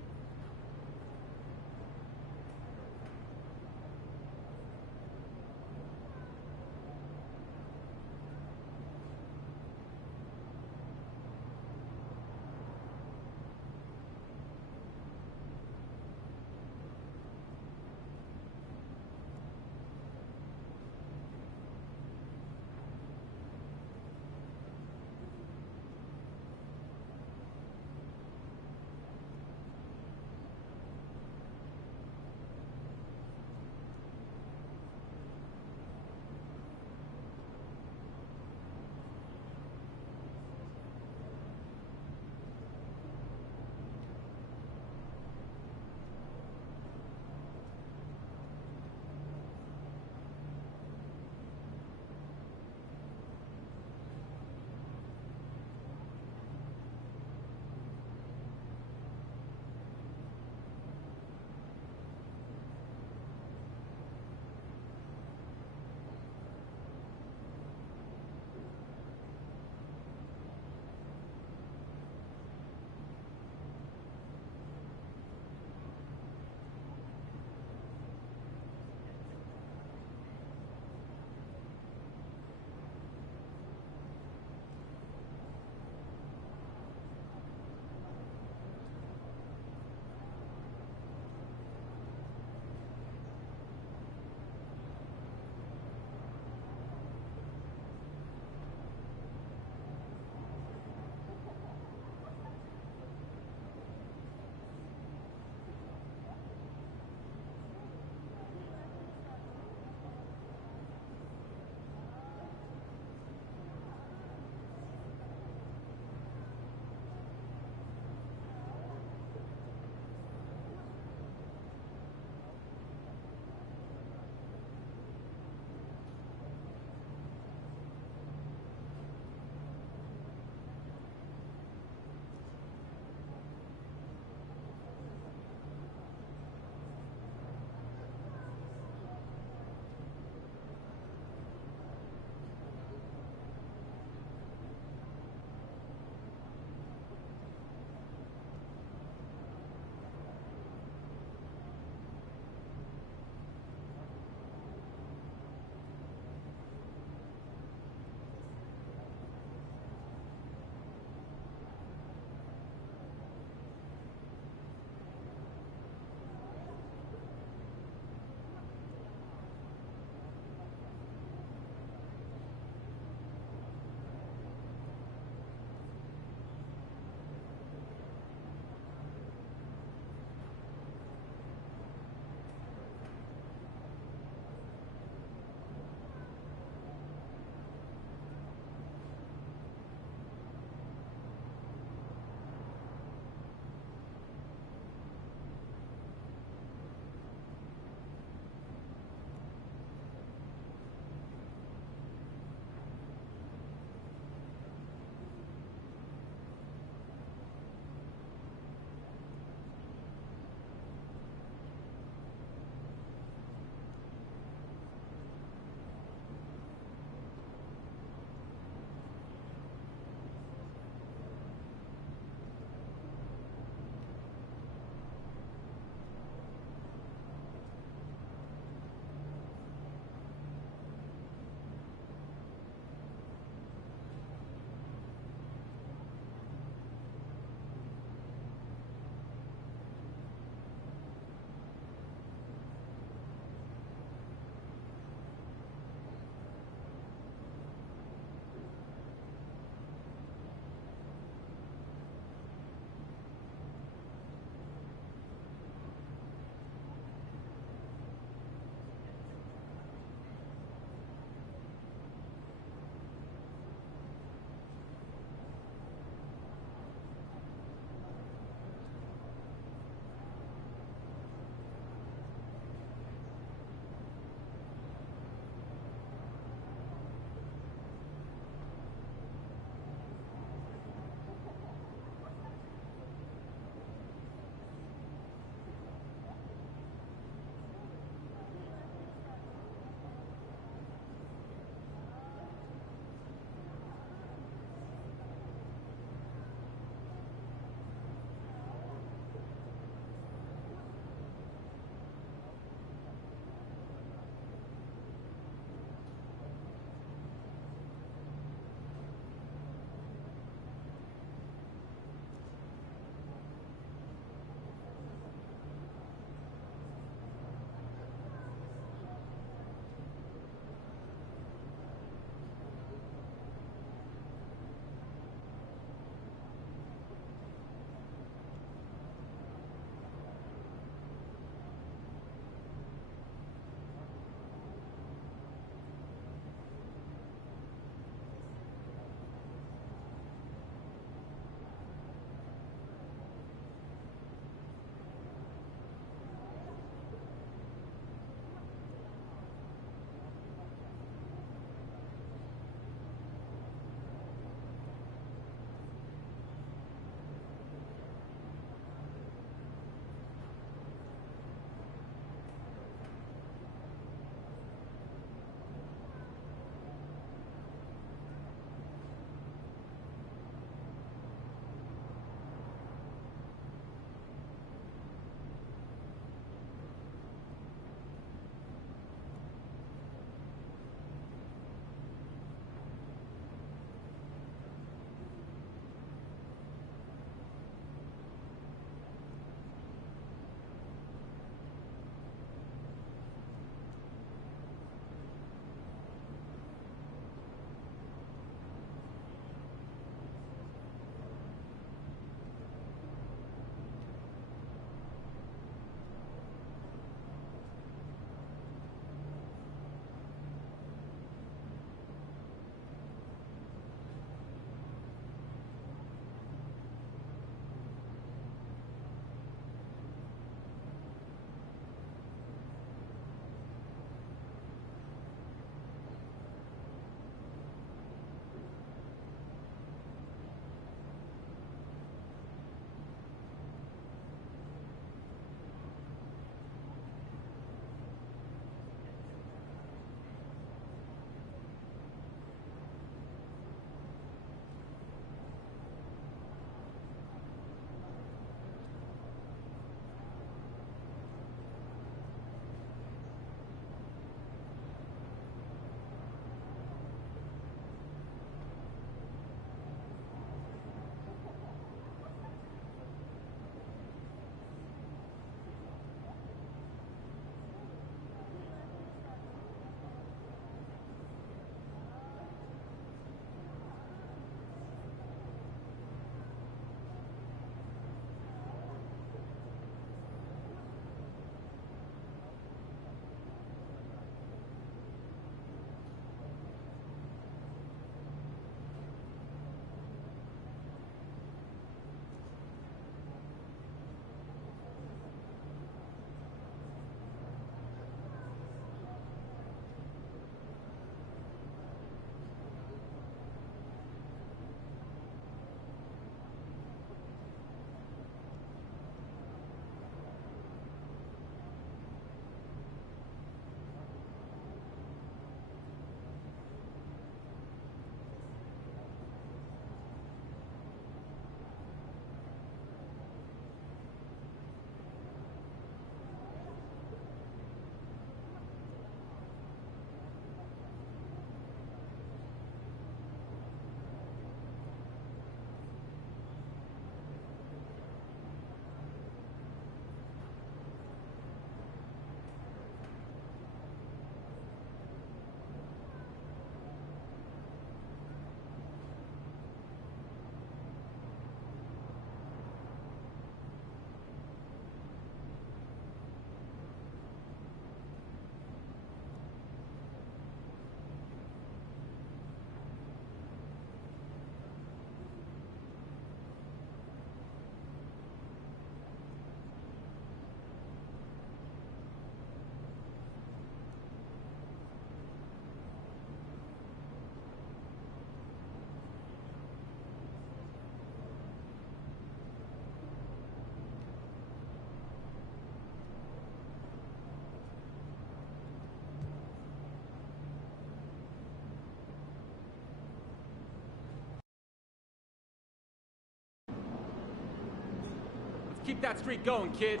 Keep that streak going, kid.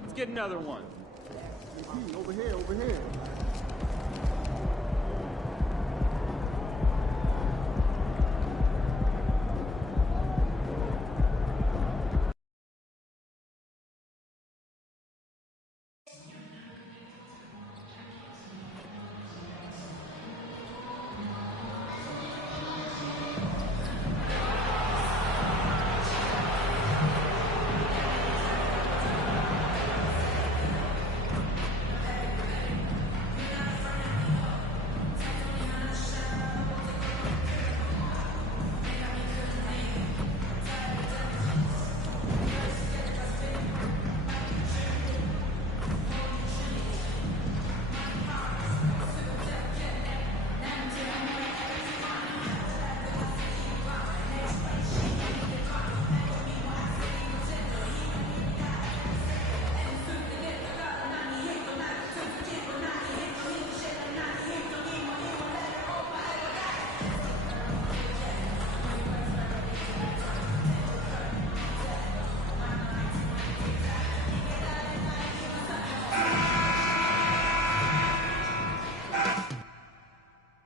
Let's get another one. Over here, over here.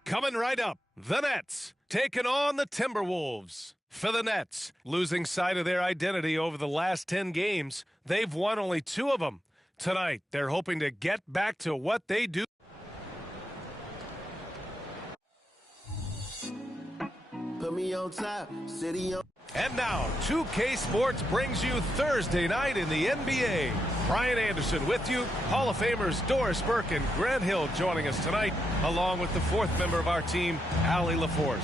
Coming right up, the Nets taking on the Timberwolves. For the Nets, losing sight of their identity over the last 10 games, they've won only 2 of them. Tonight, they're hoping to get back to what they do. Put me on top, city on. And now, 2K Sports brings you Thursday night in the NBA. Brian Anderson with you, Hall of Famers Doris Burke and Grant Hill joining us tonight, along with the 4th member of our team, Allie LaForce.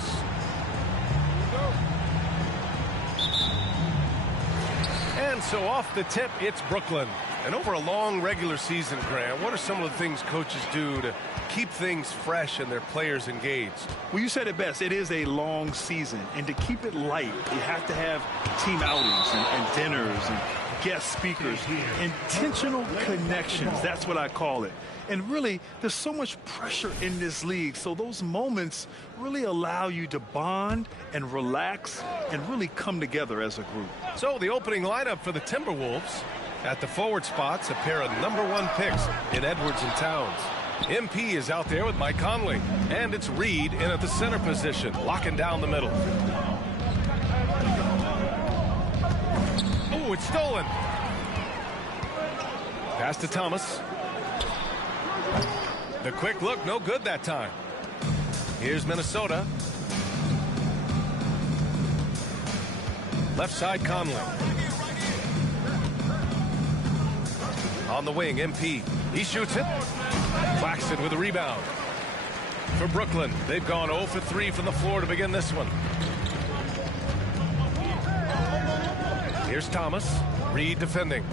And so off the tip, it's Brooklyn. And over a long regular season, Grant, what are some of the things coaches do to keep things fresh and their players engaged? Well, you said it best. It is a long season. And to keep it light, you have to have team outings and dinners and guest speakers. Intentional connections. That's what I call it. And really, there's so much pressure in this league. So those moments really allow you to bond and relax and really come together as a group. So the opening lineup for the Timberwolves. At the forward spots, a pair of #1 picks in Edwards and Towns. MP is out there with Mike Conley. And it's Reed in at the center position, locking down the middle. Oh, it's stolen. Pass to Thomas. The quick look, no good that time. Here's Minnesota. Left side, Conley. On the wing, MP. He shoots it. Claxton with a rebound. For Brooklyn, they've gone 0 for 3 from the floor to begin this one. Here's Thomas. Reed defending.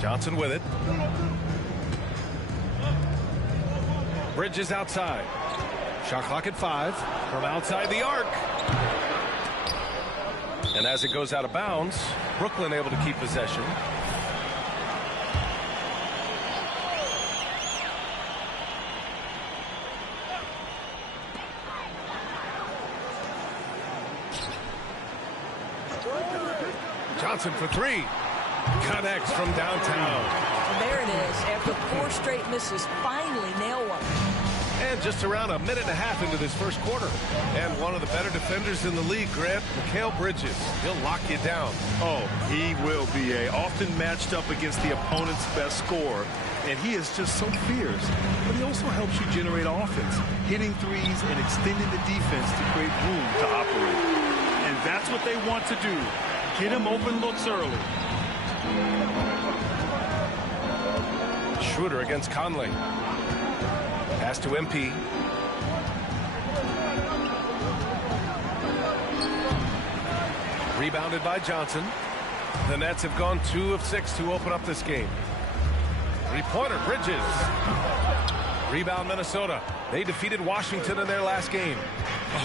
Johnson with it. Bridges outside. Shot clock at 5 from outside the arc. And as it goes out of bounds, Brooklyn able to keep possession. Johnson for 3. Connects from downtown. There it is. After 4 straight misses, finally nail one. And just around a minute and a half into this first quarter. And one of the better defenders in the league, Grant, Mikal Bridges. He'll lock you down. Oh, he will be often matched up against the opponent's best scorer. And he is just so fierce. But he also helps you generate offense, hitting threes and extending the defense to create room to operate. And that's what they want to do. Get him open looks early. Schroeder against Conley. Pass to MP. Rebounded by Johnson. The Nets have gone 2 of 6 to open up this game. 3-pointer, Bridges. Rebound, Minnesota. They defeated Washington in their last game.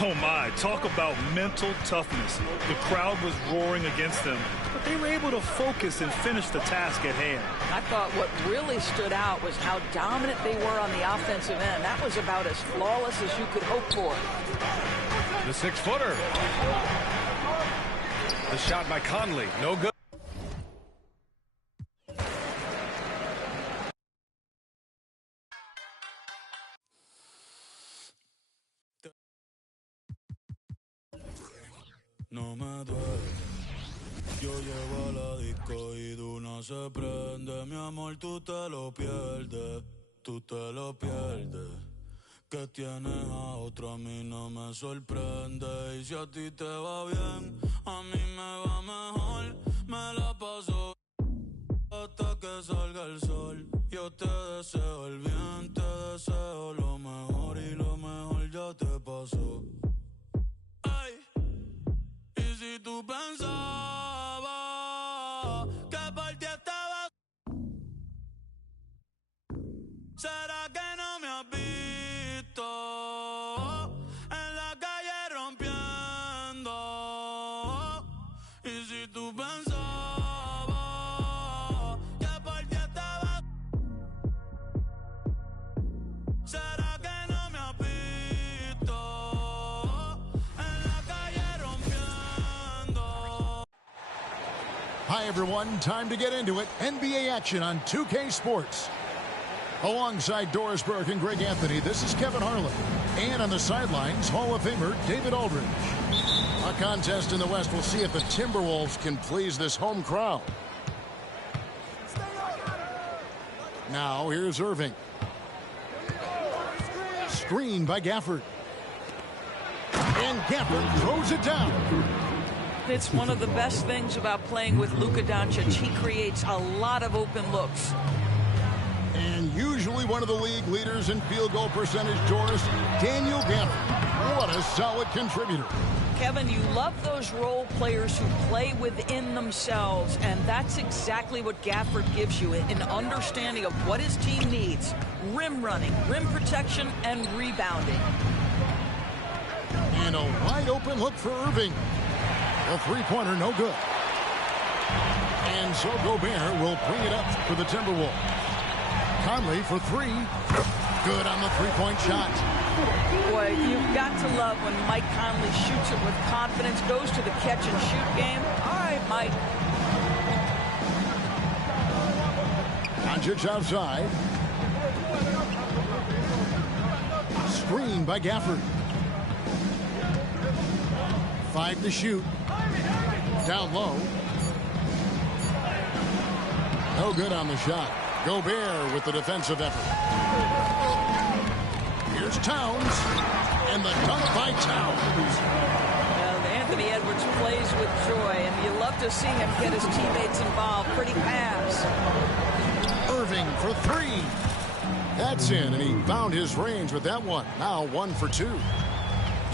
Oh my, talk about mental toughness. The crowd was roaring against them, but they were able to focus and finish the task at hand. I thought what really stood out was how dominant they were on the offensive end. That was about as flawless as you could hope for. The 6-footer. The shot by Conley, no good. no me duele. Yo llego a la disco y de una se prende. Mi amor, tú te lo pierdes, tú te lo pierdes. Que tienes a otro, a mí no me sorprende. Y si a ti te va bien, a mí me va mejor. Me la paso hasta que salga el sol. Yo te deseo el bien, te deseo lo mejor. Y lo mejor ya te pasó. Ay, y si tú pensabas que por ti estaba, ¿será que no me has visto en la calle rompiendo? Y si tú pensabas que por ti estaba, ¿será que no me has visto en la calle rompiendo? Hi, everyone. Time to get into it. NBA action on 2K Sports. Alongside Doris Burke and Greg Anthony, this is Kevin Harlan. And on the sidelines, Hall of Famer David Aldridge. A contest in the West. We'll see if the Timberwolves can please this home crowd. Now, here's Irving. Screen by Gafford. And Gafford throws it down. It's one of the best things about playing with Luka Doncic. He creates a lot of open looks. And usually one of the league leaders in field goal percentage, Doris, Daniel Gafford. What a solid contributor. Kevin, you love those role players who play within themselves, and that's exactly what Gafford gives you, an understanding of what his team needs. Rim running, rim protection, and rebounding. And a wide open look for Irving. A three-pointer, no good. And so Gobert will bring it up for the Timberwolves. Conley for three. Good on the three-point shot. Boy, you've got to love when Mike Conley shoots it with confidence, goes to the catch-and-shoot game. All right, Mike. Doncic outside. Screen by Gafford. 5 to shoot. Down low. No good on the shot. Gobert with the defensive effort. Here's Towns. And the dunk by Towns. Anthony Edwards plays with joy, and you love to see him get his teammates involved. Pretty pass. Irving for three. That's in, and he found his range with that one. Now 1 for 2.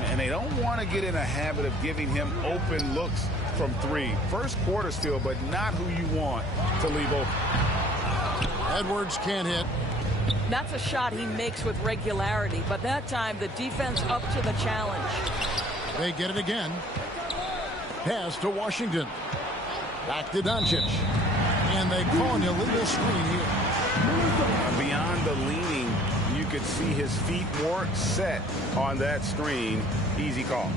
And they don't want to get in a habit of giving him open looks from three. First quarter still, but not who you want to leave open. Edwards can't hit. That's a shot he makes with regularity, but that time the defense up to the challenge. They get it again. Pass to Washington. Back to Doncic. And they call an illegal screen here. Beyond the leaning, you could see his feet more set on that screen. Easy call.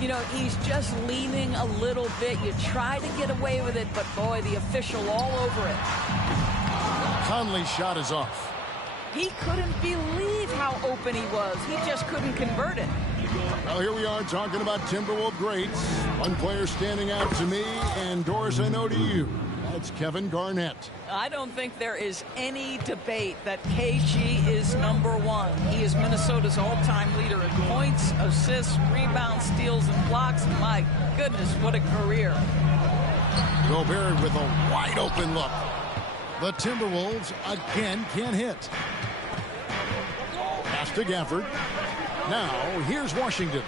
You know, he's just leaning a little bit. You try to get away with it, but boy, the official all over it. Conley's shot is off. He couldn't believe how open he was. He just couldn't convert it. Well, here we are talking about Timberwolves greats. One player standing out to me, and Doris, I know to you. That's Kevin Garnett. I don't think there is any debate that KG is #1. He is Minnesota's all-time leader in points, assists, rebounds, steals, and blocks. My goodness, what a career. Gobert with a wide open look. The Timberwolves again can't hit. Pass to Gafford. Now, here's Washington.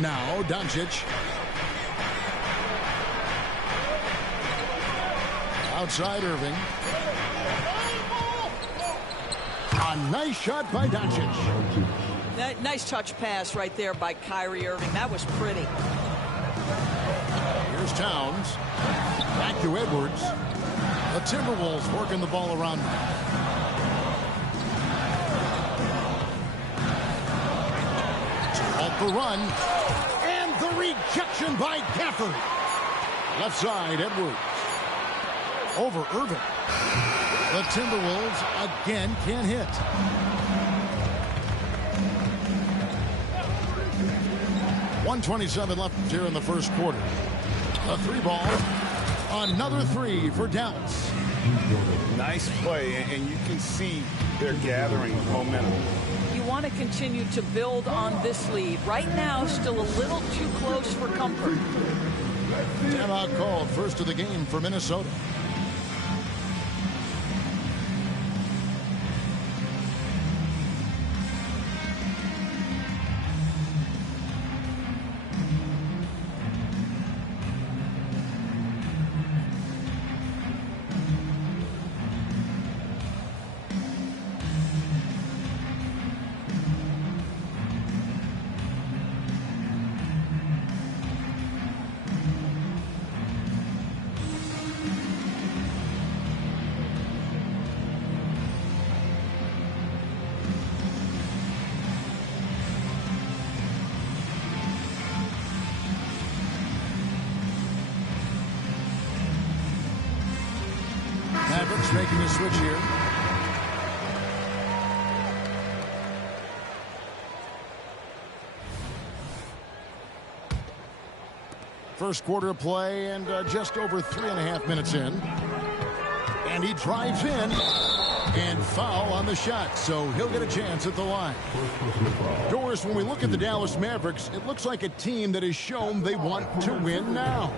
Now, Doncic. Outside Irving. A nice shot by Doncic. Nice touch pass right there by Kyrie Irving. That was pretty. Here's Towns. Back to Edwards. The Timberwolves working the ball around them. To halt the run. And the rejection by Gafford. Left side, Edwards. Over Irving. The Timberwolves again can't hit. 1:27 left here in the first quarter. A 3-ball. Another 3 for Dallas. Nice play, and you can see they're gathering momentum. You want to continue to build on this lead. Right now, still a little too close for comfort. Timeout called, first of the game for Minnesota. Mavericks making a switch here. First quarter play and just over 3.5 minutes in. And he drives in and foul on the shot, so he'll get a chance at the line. Doris, when we look at the Dallas Mavericks, it looks like a team that has shown they want to win now.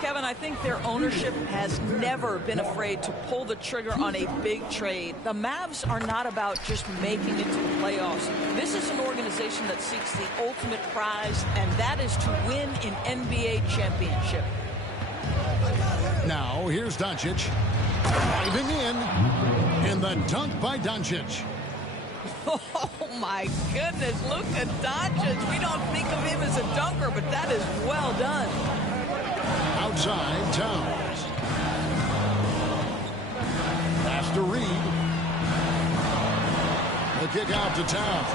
Kevin, I think their ownership has never been afraid to pull the trigger on a big trade. The Mavs are not about just making it to the playoffs. This is an organization that seeks the ultimate prize, and that is to win an NBA championship. Now, here's Doncic. Driving in. And the dunk by Doncic. Oh, my goodness. Look at Doncic. We don't think of him as a dunker, but that is well done. Outside, Towns. Pass to Reed. The kick out to Towns.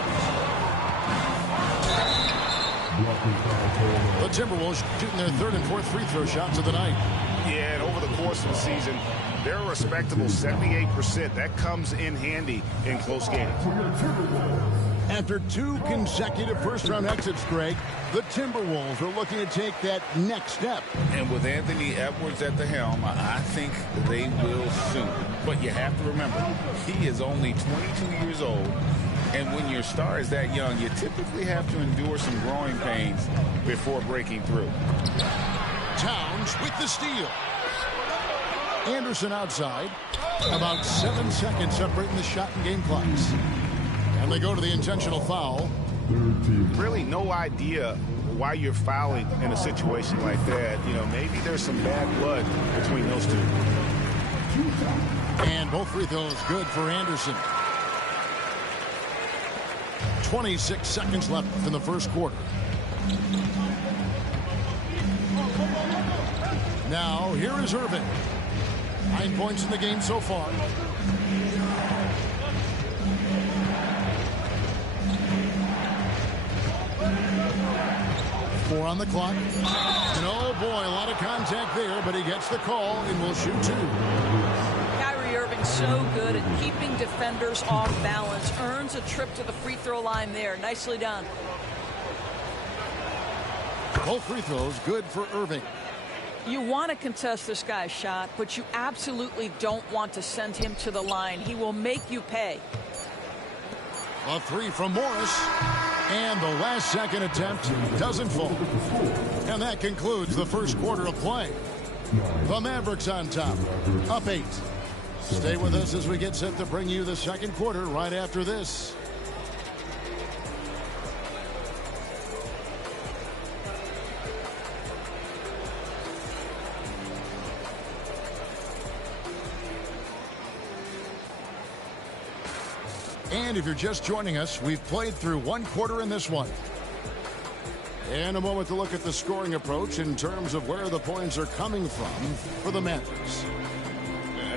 The Timberwolves shooting their third and fourth free throw shots of the night. Yeah, and over the course of the season, they're a respectable 78%. That comes in handy in close games. After 2 consecutive first-round exits, Greg, the Timberwolves are looking to take that next step. And with Anthony Edwards at the helm, I think they will soon. But you have to remember, he is only 22 years old. And when your star is that young, you typically have to endure some growing pains before breaking through. Towns with the steal. Anderson outside. About 7 seconds separating the shot and game clocks. And they go to the intentional foul. Really no idea why you're fouling in a situation like that. You know, maybe there's some bad blood between those two. And both free throws good for Anderson. 26 seconds left in the first quarter. Now, here is Irving. 9 points in the game so far. Four on the clock. And oh boy, a lot of contact there, but he gets the call and will shoot 2. Kyrie Irving so good at keeping defenders off balance. Earns a trip to the free throw line there. Nicely done. Both free throws good for Irving. You want to contest this guy's shot, but you absolutely don't want to send him to the line. He will make you pay. A 3 from Morris. And the last second attempt doesn't fall. And that concludes the first quarter of play. The Mavericks on top, up 8. Stay with us as we get set to bring you the second quarter right after this. And if you're just joining us, we've played through 1 quarter in this one. In a moment to look at the scoring approach in terms of where the points are coming from for the Mavericks.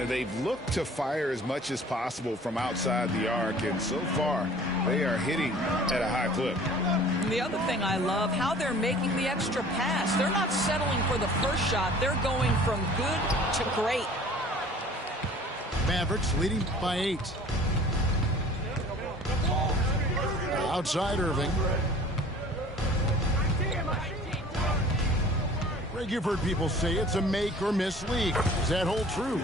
They've looked to fire as much as possible from outside the arc, and so far they are hitting at a high clip. And the other thing I love, how they're making the extra pass. They're not settling for the first shot. They're going from good to great. Mavericks leading by 8. Outside Irving. Greg, you've heard people say it's a make or miss league. Does that hold true?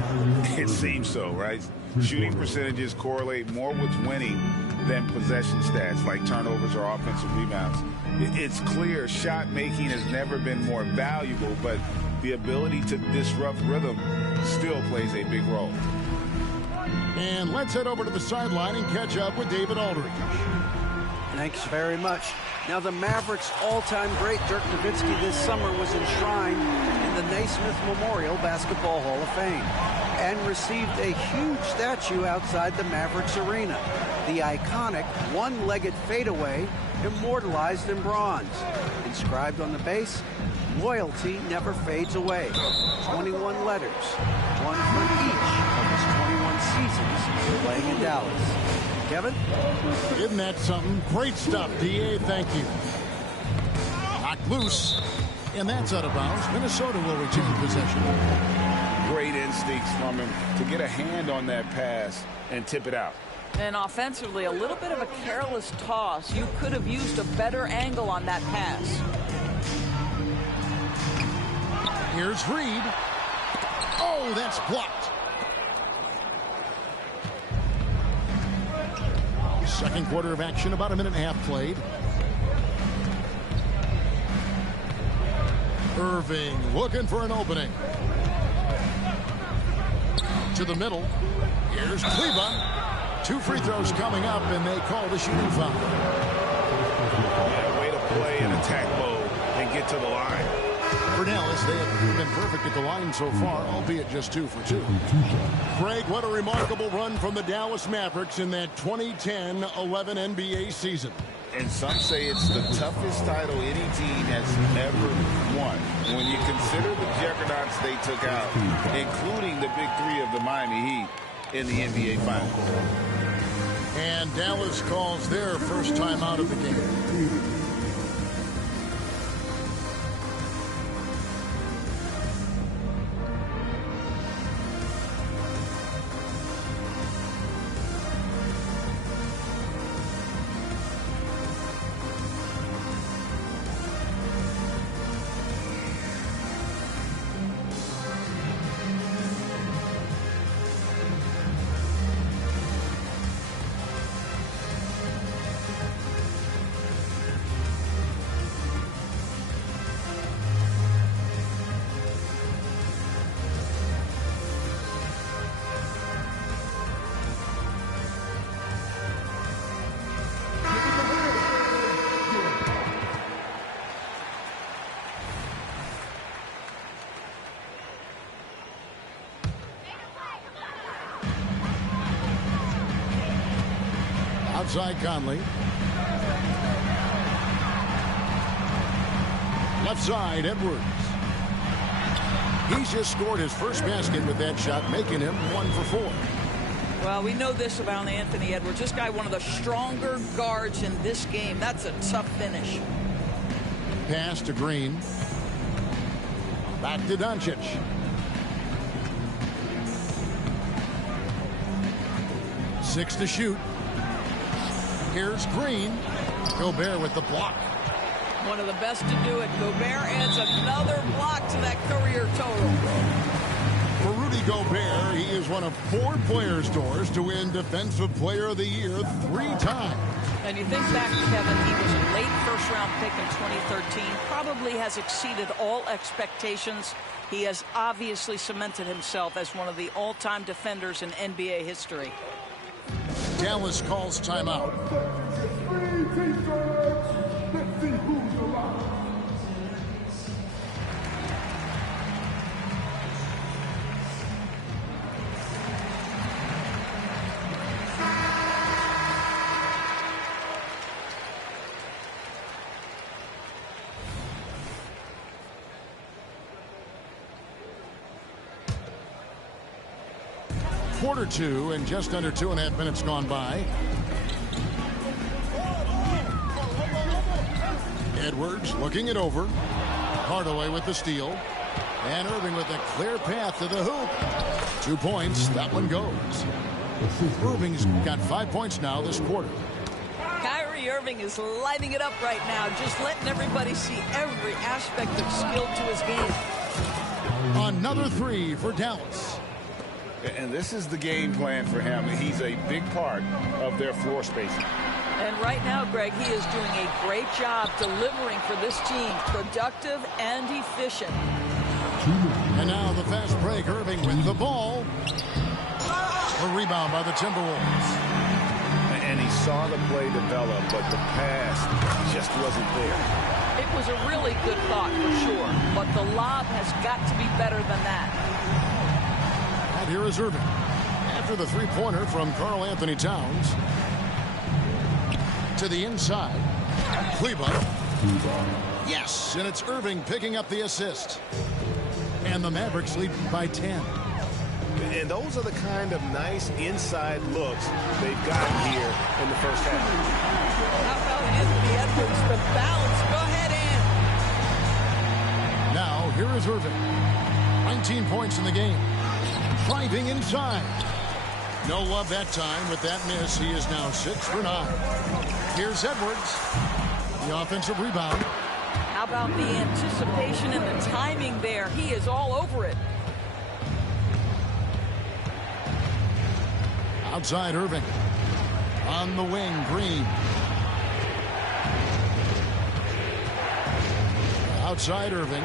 It seems so, right? Shooting percentages correlate more with winning than possession stats like turnovers or offensive rebounds. It's clear shot making has never been more valuable, but the ability to disrupt rhythm still plays a big role. And let's head over to the sideline and catch up with David Aldridge. Thanks very much. Now, the Mavericks' all-time great Dirk Nowitzki this summer was enshrined in the Naismith Memorial Basketball Hall of Fame and received a huge statue outside the Mavericks arena. The iconic one-legged fadeaway immortalized in bronze. Inscribed on the base, loyalty never fades away. 21 letters, one for each of his 21 seasons playing in Dallas. Kevin? Isn't that something? Great stuff, D.A. Thank you. Knocked loose, and that's out of bounds. Minnesota will retain possession. Great instincts from him to get a hand on that pass and tip it out. And offensively, a little bit of a careless toss. You could have used a better angle on that pass. Here's Reed. Oh, that's blocked. Second quarter of action, about a minute and a half played. Irving looking for an opening. To the middle. Here's Kleba. 2 free throws coming up, and they call the shooting foul. Yeah, way to play in attack mode and get to the line. For Dallas, they have been perfect at the line so far, albeit just 2 for 2. Craig, what a remarkable run from the Dallas Mavericks in that 2010-11 NBA season. And some say it's the toughest title any team has ever won. When you consider the juggernauts they took out, including the big 3 of the Miami Heat in the NBA Finals. And Dallas calls their first time out of the game. Outside Conley. Left side, Edwards. He's just scored his first basket with that shot, making him 1 for 4. Well, we know this about Anthony Edwards. This guy, one of the stronger guards in this game. That's a tough finish. Pass to Green. Back to Doncic. Six to shoot. Here's Green. Gobert with the block. One of the best to do it. Gobert adds another block to that career total. For Rudy Gobert, he is one of 4 players, Doors, to win Defensive Player of the Year 3 times. And you think back, Kevin, he was a late first-round pick in 2013. Probably has exceeded all expectations. He has obviously cemented himself as one of the all-time defenders in NBA history. Dallas calls timeout. Quarter 2 and just under 2.5 minutes gone by. Edwards looking it over. Hardaway with the steal. And Irving with a clear path to the hoop. 2 points. That one goes. Irving's got 5 points now this quarter. Kyrie Kyrie Irving is lighting it up right now, just letting everybody see every aspect of skill to his game. Another three for Dallas. And this is the game plan for him. He's a big part of their floor spacing. And right now, Greg, he is doing a great job delivering for this team, productive and efficient. And now the fast break. Irving with the ball. A rebound by the Timberwolves. And he saw the play develop, but the pass just wasn't there. It was a really good thought for sure, but the lob has got to be better than that. And here is Irving. After the three-pointer from Karl Anthony Towns. To the inside. Kleber. Yes, and it's Irving picking up the assist. And the Mavericks lead by 10. And those are the kind of nice inside looks they've gotten here in the first half. How about Anthony Edwards? The bounce. Go ahead, Ant. Now, here is Irving. 19 points in the game. Driving inside. No love that time. With that miss, he is now 6 for 9. Here's Edwards. The offensive rebound. How about the anticipation and the timing there? He is all over it. Outside Irving. On the wing, Green. Outside Irving.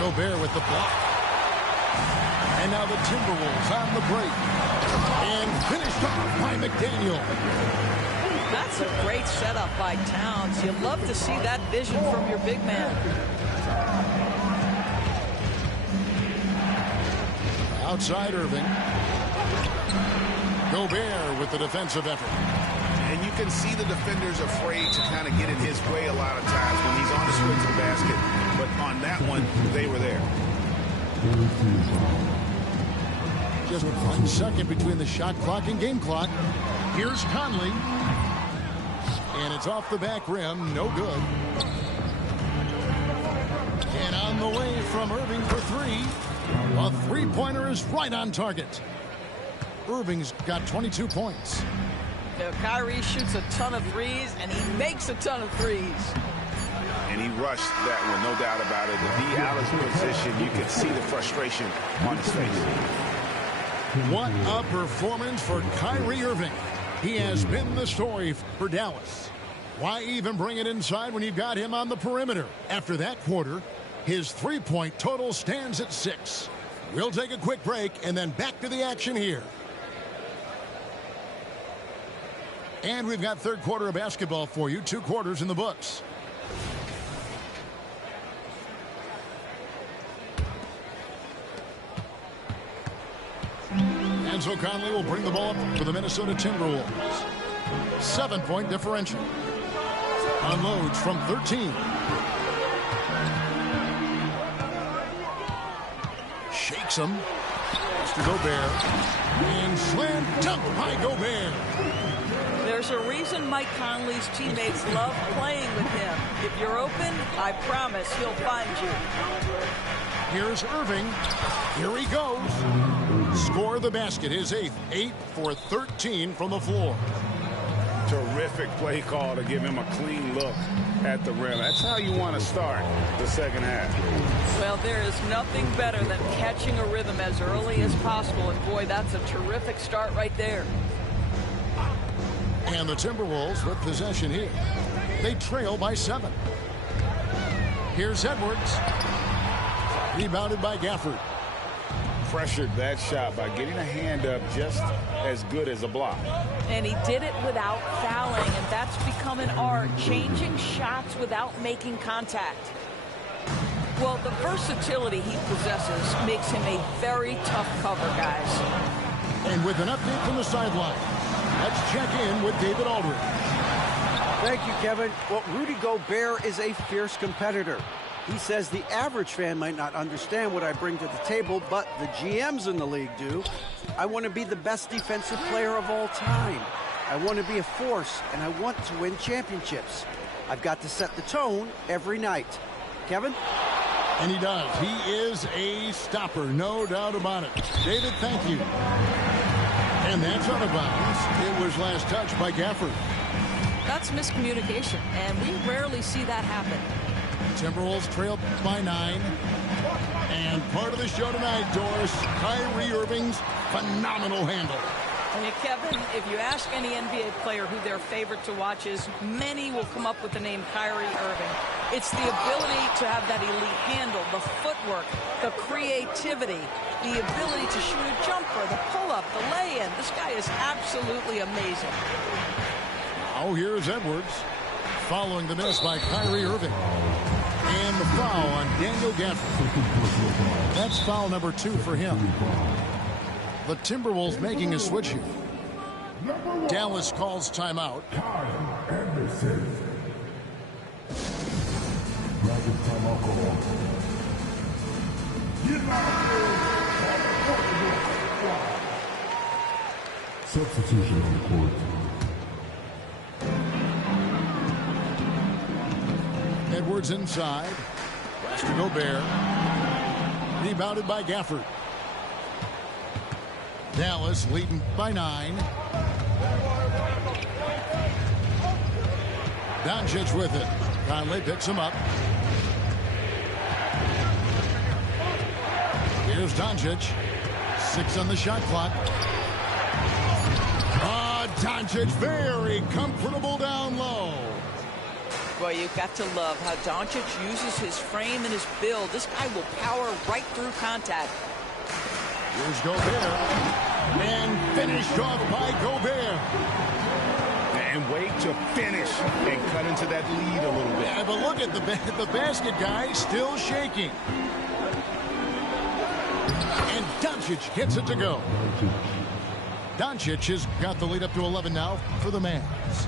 Gobert with the block. And now the Timberwolves on the break. And finished off by McDaniel. That's a great setup by Towns. You love to see that vision from your big man. Outside Irving. Gobert with the defensive effort. And you can see the defenders afraid to kind of get in his way a lot of times when he's on his way to the basket. But on that one, they were there. Just 1 second between the shot clock and game clock. Here's Conley. And it's off the back rim. No good. And on the way from Irving for three. A three-pointer is right on target. Irving's got 22 points. Now, Kyrie shoots a ton of threes, and he makes a ton of threes. And he rushed that one, no doubt about it. To be out of position, you can see the frustration on his face. What a performance for Kyrie Irving. He has been the story for Dallas. Why even bring it inside when you've got him on the perimeter? After that quarter, his three-point total stands at 6. We'll take a quick break and then back to the action here. And we've got third quarter of basketball for you. 2 quarters in the books. And so Conley will bring the ball up for the Minnesota Timberwolves. 7-point differential. Unloads from 13. Shakes him. Mr. Gobert. And slam dunk by Gobert. There's a reason Mike Conley's teammates love playing with him. If you're open, I promise he'll find you. Here's Irving. Here he goes. Score the basket. His 8th. 8 for 13 from the floor. Terrific play call to give him a clean look at the rim. That's how you want to start the second half. Well, there is nothing better than catching a rhythm as early as possible. And, boy, that's a terrific start right there. And the Timberwolves with possession here. They trail by 7. Here's Edwards. Rebounded by Gafford. Pressured that shot by getting a hand up just as good as a block. And he did it without fouling, and that's become an art, changing shots without making contact. Well, the versatility he possesses makes him a very tough cover, guys. And with an update from the sideline, let's check in with David Aldridge. Thank you, Kevin. Well, Rudy Gobert is a fierce competitor. He says the average fan might not understand what I bring to the table, but the GMs in the league do. I want to be the best defensive player of all time. I want to be a force, and I want to win championships. I've got to set the tone every night. Kevin? And he does. He is a stopper, no doubt about it. David, thank you. And that's out of bounds. It was last touched by Gafford. That's miscommunication, and we rarely see that happen. Timberwolves trailed by 9. And part of the show tonight, Doris, Kyrie Irving's phenomenal handle. And Kevin, if you ask any NBA player who their favorite to watch is, many will come up with the name Kyrie Irving. It's the ability to have that elite handle, the footwork, the creativity, the ability to shoot a jumper, the pull-up, the lay-in. This guy is absolutely amazing. Now here's Edwards following the miss by Kyrie Irving. And the foul on Daniel Gafford. That's foul number 2 for him. The Timberwolves making a switch here. Dallas calls timeout. Substitution on the court. Edwards inside. Pass to Gobert. Rebounded by Gafford. Dallas leading by 9. Doncic with it. Conley picks him up. Here's Doncic. 6 on the shot clock. Doncic very comfortable down low. Boy, you've got to love how Doncic uses his frame and his build. This guy will power right through contact. Here's Gobert. And finished off by Gobert. And wait to finish and cut into that lead a little bit. Yeah, but look at the basket guy still shaking. And Doncic gets it to go. Doncic has got the lead up to 11 now for the Mavs.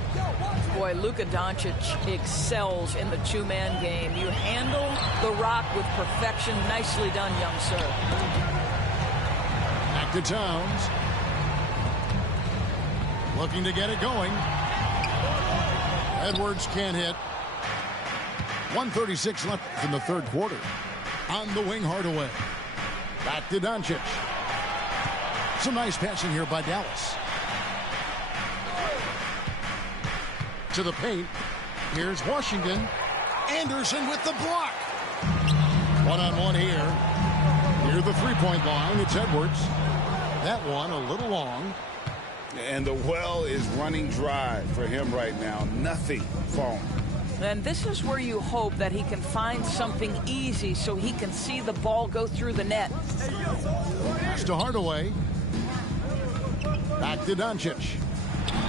Boy, Luka Doncic excels in the two-man game. You handle the rock with perfection. Nicely done, young sir. Back to Towns. Looking to get it going. Edwards can't hit. 1:36 left in the third quarter. On the wing, Hardaway. Back to Doncic. Some nice passing here by Dallas. To the paint. Here's Washington. Anderson with the block. One-on-one here. Near the three-point line, it's Edwards. That one a little long. And the well is running dry for him right now. Nothing falling. And this is where you hope that he can find something easy so he can see the ball go through the net. Pass to Hardaway. Back to Doncic.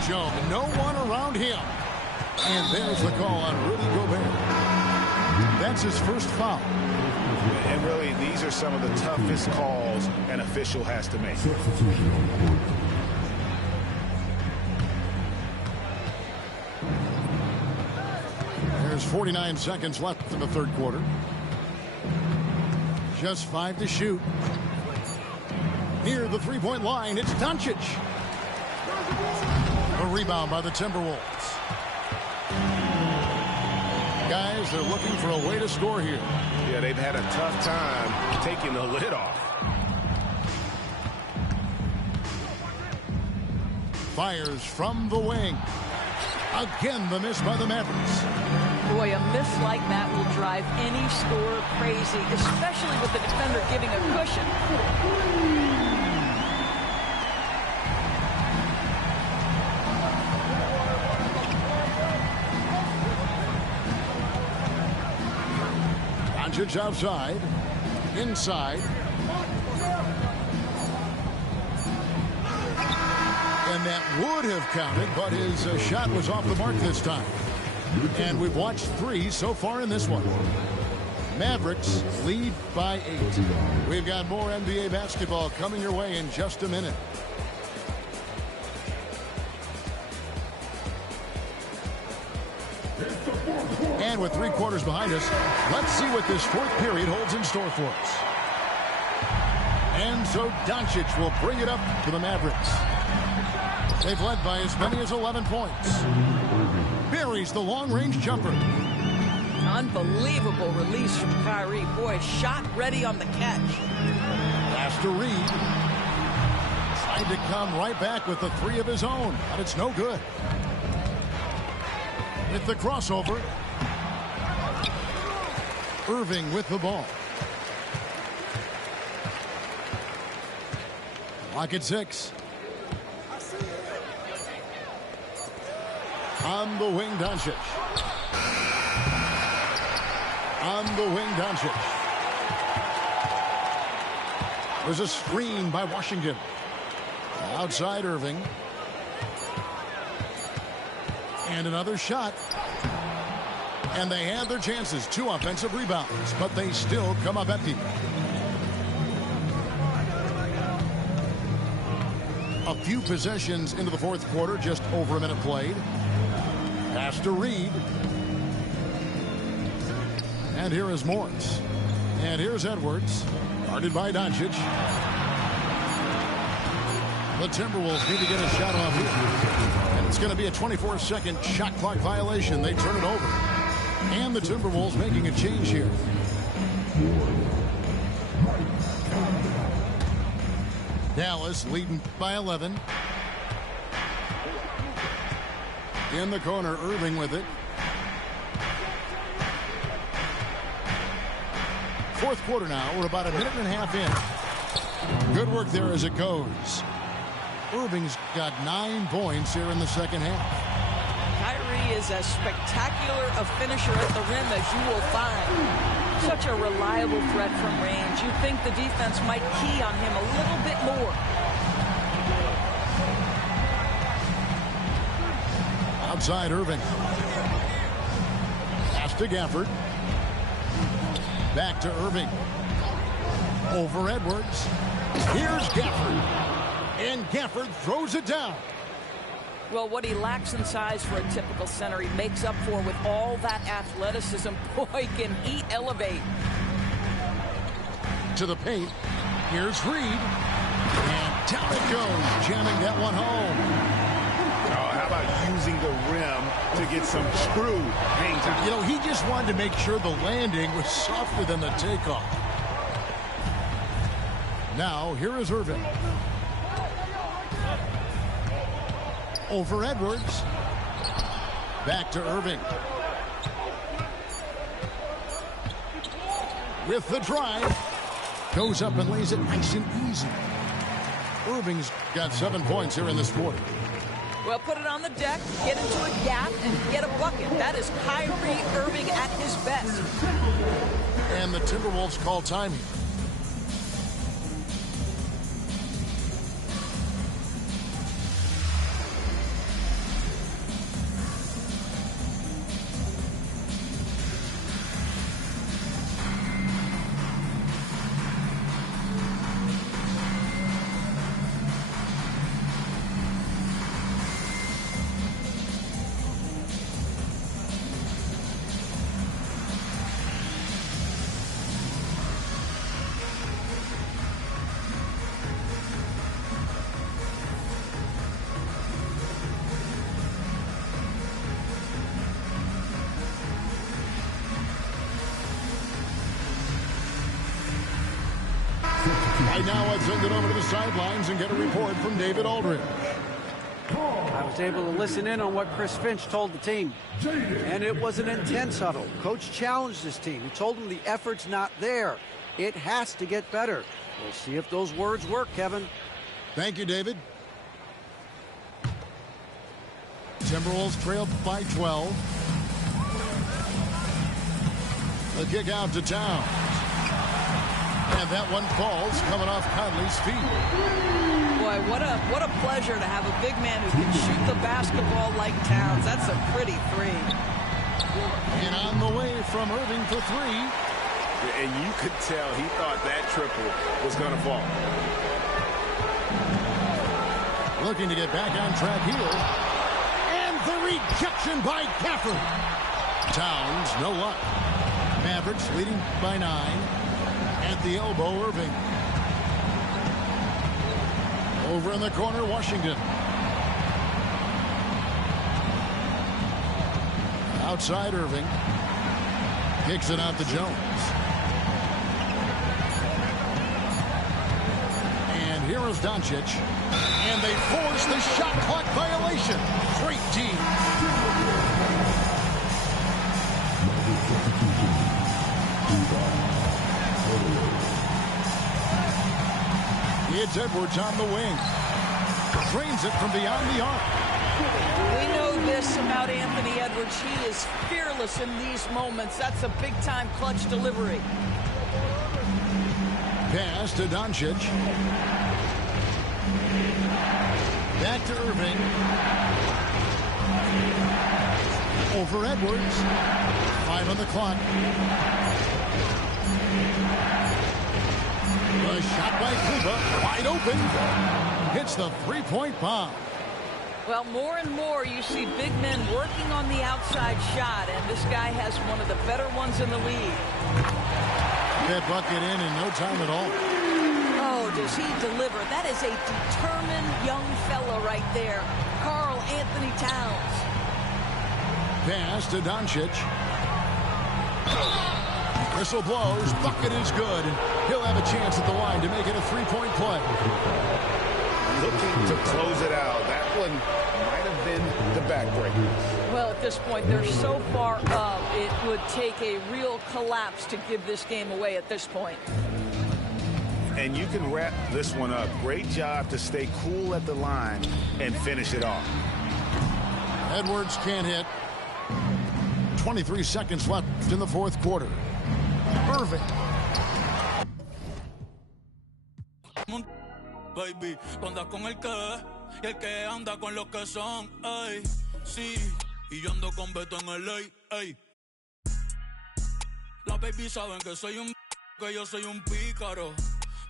Joe, no one around him. And there's the call on Rudy Gobert. That's his first foul. And really, these are some of the toughest calls an official has to make. There's 49 seconds left in the third quarter. Just 5 to shoot. Near the three-point line, it's Doncic. A rebound by the Timberwolves. Guys, they're looking for a way to score here. Yeah, they've had a tough time taking the lid off. Fires from the wing. Again, the miss by the Mavericks. Boy, a miss like that will drive any scorer crazy, especially with the defender giving a cushion. Doncic outside. Inside. And that would have counted, but his shot was off the mark this time. And we've watched 3 so far in this one. Mavericks lead by 8. We've got more NBA basketball coming your way in just a minute. And with 3 quarters behind us, let's see what this fourth period holds in store for us. And so Doncic will bring it up to the Mavericks. They've led by as many as 11 points. Buries the long-range jumper. Unbelievable release from Kyrie. Boy, shot ready on the catch. Pass to Reed. Tried to come right back with the three of his own, but it's no good. With the crossover. Irving with the ball. Clock at 6. On the wing, Doncic. On the wing, Doncic. There's a screen by Washington. Outside Irving. And another shot. And they had their chances. 2 offensive rebounds, but they still come up empty. A few possessions into the fourth quarter, just over a minute played. Pass to Reed. And here is Morris. And here's Edwards. Guarded by Doncic. The Timberwolves need to get a shot off here. And it's going to be a 24-second shot clock violation. They turn it over. And the Timberwolves making a change here. Dallas leading by 11. In the corner, Irving with it. Fourth quarter now. We're about a minute and a half in. Good work there as it goes. Irving's got 9 points here in the second half. Kyrie is as spectacular a finisher at the rim as you will find. Such a reliable threat from range. You'd think the defense might key on him a little bit more. Outside Irving. Pass to Gafford. Back to Irving. Over Edwards. Here's Gafford. And Gafford throws it down. Well, what he lacks in size for a typical center, he makes up for with all that athleticism. Boy, can he elevate. To the paint. Here's Reed. And down it goes, jamming that one home. Oh, how about using the rim to get some true hang time? You know, he just wanted to make sure the landing was softer than the takeoff. Now, here is Irving. Over Edwards. Back to Irving. With the drive. Goes up and lays it nice and easy. Irving's got 7 points here in this quarter. Well, put it on the deck, get into a gap, and get a bucket. That is Kyrie Irving at his best. And the Timberwolves call time here. Right now, let's send it over to the sidelines and get a report from David Aldridge. I was able to listen in on what Chris Finch told the team, and it was an intense huddle. Coach challenged his team. He told them the effort's not there. It has to get better. We'll see if those words work, Kevin. Thank you, David. Timberwolves trail by 12. The kick out to Towns. And that one falls coming off Conley's feet. Boy, what a pleasure to have a big man who can shoot the basketball like Towns. That's a pretty three. And on the way from Irving for 3. And you could tell he thought that triple was going to fall. Looking to get back on track here. And the rejection by Gafford. Towns, no luck. Mavericks leading by 9. At the elbow, Irving. Over in the corner, Washington. Outside Irving. Kicks it out to Jones. And here is Doncic. And they force the shot clock violation. Great team. It's Edwards on the wing. Drains it from beyond the arc. We know this about Anthony Edwards. He is fearless in these moments. That's a big-time clutch delivery. Pass to Doncic. Back to Irving. Over Edwards. 5 on the clock. The shot by Kleber, wide open. Hits the three-point bomb. Well, more and more you see big men working on the outside shot, and this guy has one of the better ones in the league. That bucket in no time at all. Oh, does he deliver? That is a determined young fella right there. Karl Anthony Towns. Pass to Doncic. Whistle blows. Bucket is good. And he'll have a chance at the line to make it a three-point play. Looking to close it out. That one might have been the backbreaker. Well, at this point, they're so far up, it would take a real collapse to give this game away at this point. And you can wrap this one up. Great job to stay cool at the line and finish it off. Edwards can't hit. 23 seconds left in the fourth quarter. Irving. Baby, tú andas con el que es y el que anda con los que son, ey, sí, y yo ando con Beto en el ley, ey. Las baby saben que yo soy un pícaro.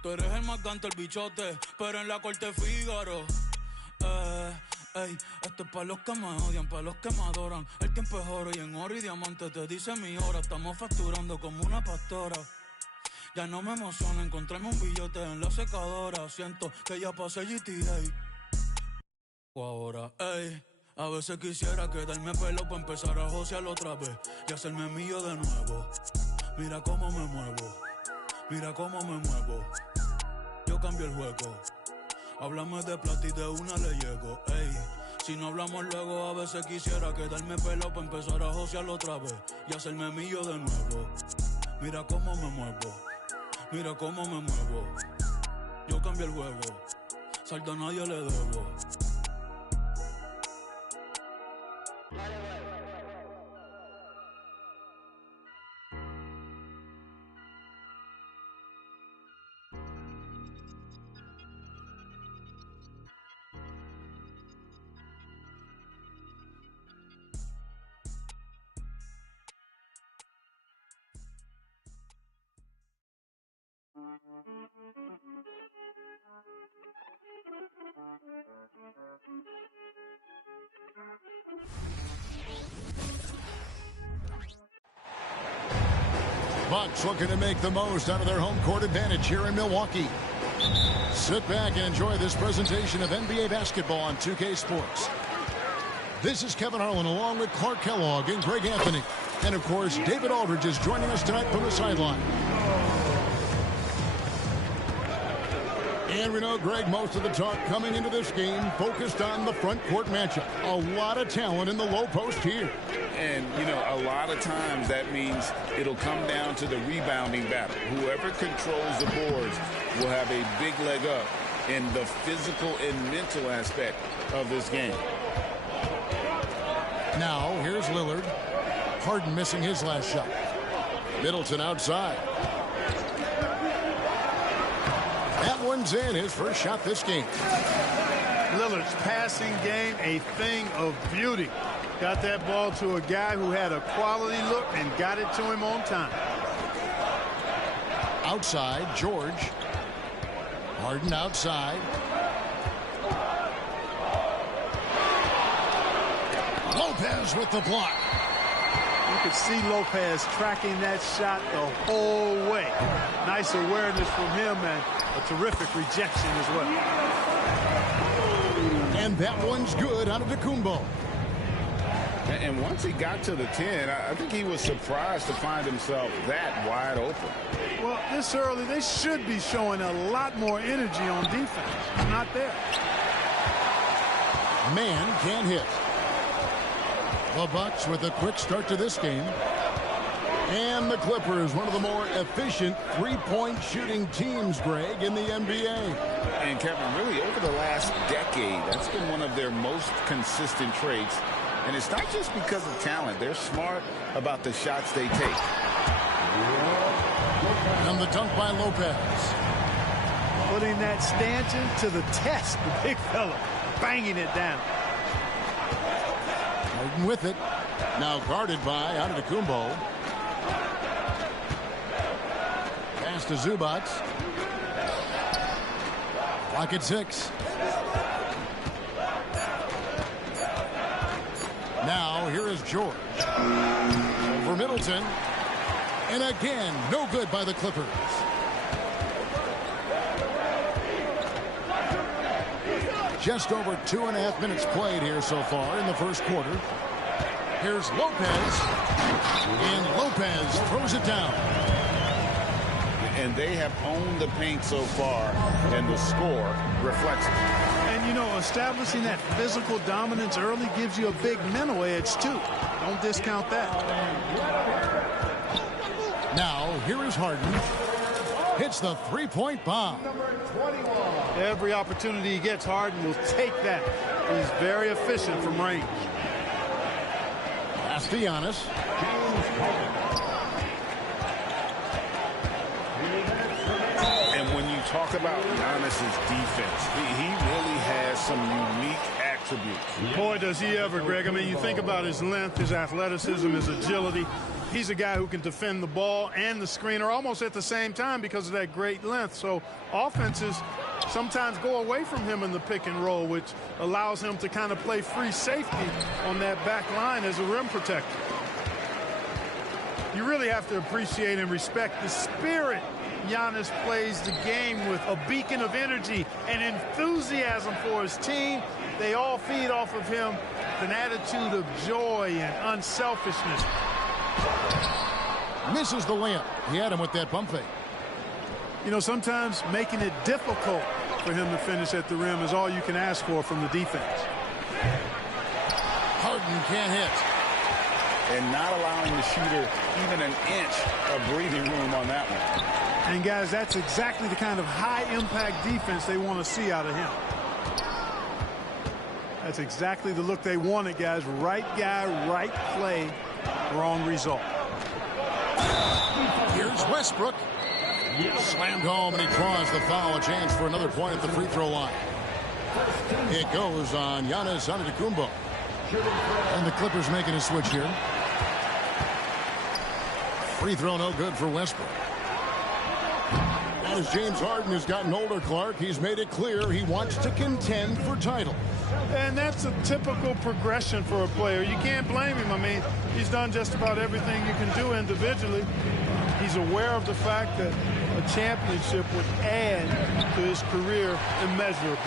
Tú eres el más gante, el bichote, pero en la corte Fígaro. Ey, esto es para los que me odian, para los que me adoran. El tiempo es oro y en oro y diamante te dice mi hora. Estamos facturando como una pastora. Ya no me emociona encontrarme un billete en la secadora. Siento que ya pasé GTA. O ahora, ey, a veces quisiera quedarme pelo para empezar a josear otra vez y hacerme mío de nuevo. Mira cómo me muevo, mira cómo me muevo. Yo cambio el juego. Háblame de plata y de una le llego, ey. Si no hablamos luego, a veces quisiera quedarme pelo para empezar a josear otra vez y hacerme mío de nuevo. Mira cómo me muevo, mira cómo me muevo. Yo cambio el juego, saldo a nadie le debo. Bucks looking to make the most out of their home court advantage here in Milwaukee. Sit back and enjoy this presentation of NBA basketball on 2K Sports. This is Kevin Harlan along with Clark Kellogg and Greg Anthony. And, of course, David Aldridge is joining us tonight from the sideline. And we know, Greg, most of the talk coming into this game focused on the front court matchup. A lot of talent in the low post here. And, you know, a lot of times that means it'll come down to the rebounding battle. Whoever controls the boards will have a big leg up in the physical and mental aspect of this game. Now, here's Lillard. Harden missing his last shot. Middleton outside. That one's in, his first shot this game. Lillard's passing game, a thing of beauty. Got that ball to a guy who had a quality look and got it to him on time. Outside, George. Harden outside. Lopez with the block. You could see Lopez tracking that shot the whole way. Nice awareness from him and a terrific rejection as well. And that one's good out of Antetokounmpo. And once he got to the 10, I think he was surprised to find himself that wide open. Well, this early, they should be showing a lot more energy on defense. Not there. man can't hit. The Bucks with a quick start to this game. And the Clippers, one of the more efficient three-point shooting teams, Greg, in the NBA. And Kevin, really over the last decade, that's been one of their most consistent traits. And it's not just because of talent. They're smart about the shots they take. And the dunk by Lopez. Putting that stanchion to the test, the big fella, banging it down. Harden with it. Now guarded by Antetokounmpo. Pass to Zubac. Clock at 6. Now here is George. Over Middleton. And again, no good by the Clippers. Just over 2.5 minutes played here so far in the first quarter. Here's Lopez. And Lopez throws it down. And they have owned the paint so far, and the score reflects it. And, you know, establishing that physical dominance early gives you a big mental edge, too. Don't discount that. Now, here is Harden. Hits the three-point bomb. Every opportunity he gets, Harden will take that. He's very efficient from range. Pass to Giannis. And when you talk about Giannis's defense, he really has some unique attributes. Boy, does he ever, Greg. I mean, you think about his length, his athleticism, his agility. He's a guy who can defend the ball and the screener almost at the same time because of that great length. So offenses sometimes go away from him in the pick and roll, which allows him to kind of play free safety on that back line as a rim protector. You really have to appreciate and respect the spirit Giannis plays the game with, a beacon of energy and enthusiasm for his team. They all feed off of him with an attitude of joy and unselfishness. Misses the layup. He had him with that pump fake. You know, sometimes making it difficult for him to finish at the rim is all you can ask for from the defense. Harden can't hit. And not allowing the shooter even an inch of breathing room on that one. And, guys, that's exactly the kind of high-impact defense they want to see out of him. That's exactly the look they wanted, guys. Right guy, right play, wrong result. Here's Westbrook. Slammed home, and he draws the foul. A chance for another point at the free throw line. It goes on Giannis Antetokounmpo. And the Clippers making a switch here. Free throw no good for Westbrook. As James Harden has gotten older, Clark, he's made it clear he wants to contend for titles. And that's a typical progression for a player. You can't blame him. I mean, he's done just about everything you can do individually. He's aware of the fact that a championship would add to his career immeasurably.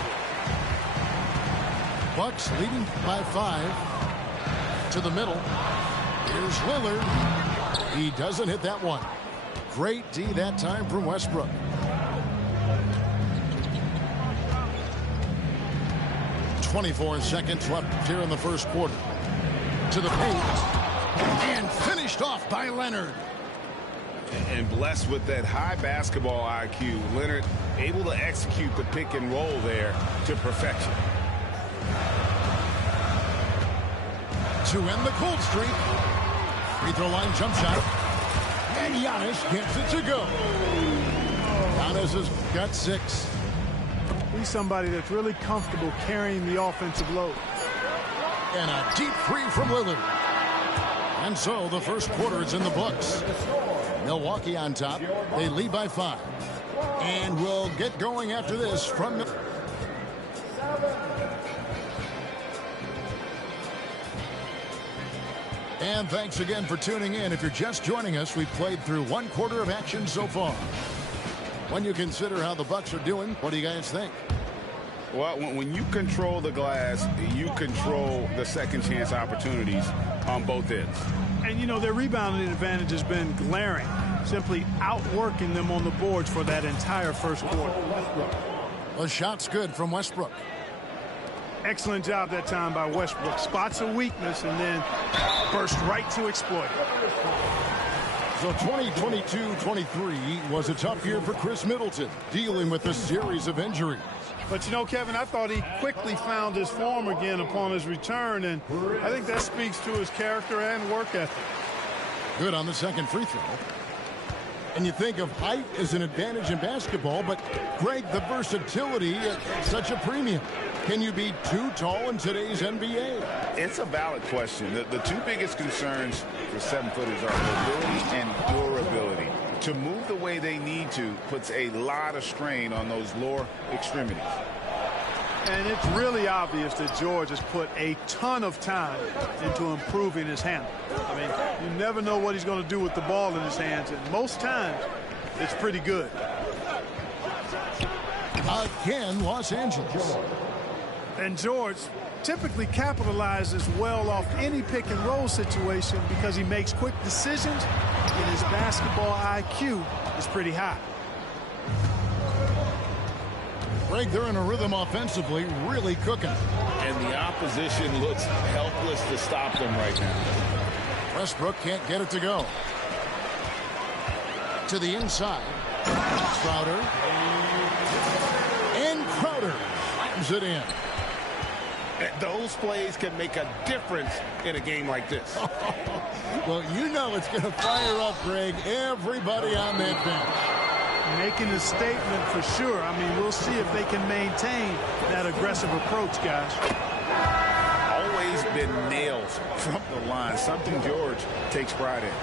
Bucks leading by 5 to the middle. Here's Lillard. He doesn't hit that one. Great D that time from Westbrook. .24 seconds left here in the first quarter. To the paint. And finished off by Leonard. And blessed with that high basketball IQ, Leonard able to execute the pick and roll there to perfection. To end the cold streak. Free throw line jump shot. And Giannis gets it to go. Giannis has got 6. He's somebody that's really comfortable carrying the offensive load. And a deep three from Lillard. And so the first quarter is in the books. Milwaukee on top. They lead by 5. And we'll get going after this from the... And thanks again for tuning in. If you're just joining us, we've played through 1 quarter of action so far. When you consider how the Bucks are doing, what do you guys think? Well, when you control the glass, you control the second chance opportunities on both ends. And, you know, their rebounding advantage has been glaring, simply outworking them on the boards for that entire first quarter. The shot's good from Westbrook. Excellent job that time by Westbrook. Spots a weakness and then burst right to exploit it. So 2022-23 was a tough year for Chris Middleton, dealing with a series of injuries. But, you know, Kevin, I thought he quickly found his form again upon his return, and I think that speaks to his character and work ethic. Good on the second free throw. And you think of height as an advantage in basketball, but, Greg, the versatility at such a premium. Can you be too tall in today's NBA? It's a valid question. The two biggest concerns for 7-footers are mobility and durability. To move the way they need to puts a lot of strain on those lower extremities. And it's really obvious that George has put a ton of time into improving his handle. I mean, you never know what he's going to do with the ball in his hands, and most times it's pretty good. Again, Los Angeles. And George typically capitalizes well off any pick and roll situation because he makes quick decisions and his basketball IQ is pretty high. Greg, they're in a rhythm offensively, really cooking. And the opposition looks helpless to stop them right now. Westbrook can't get it to go. To the inside. Crowder. And Crowder slams it in. Those plays can make a difference in a game like this. Well, you know it's going to fire up, Greg, everybody on that bench. Making a statement for sure. I mean, we'll see if they can maintain that aggressive approach, guys. Always been nails from the line, something George takes pride in.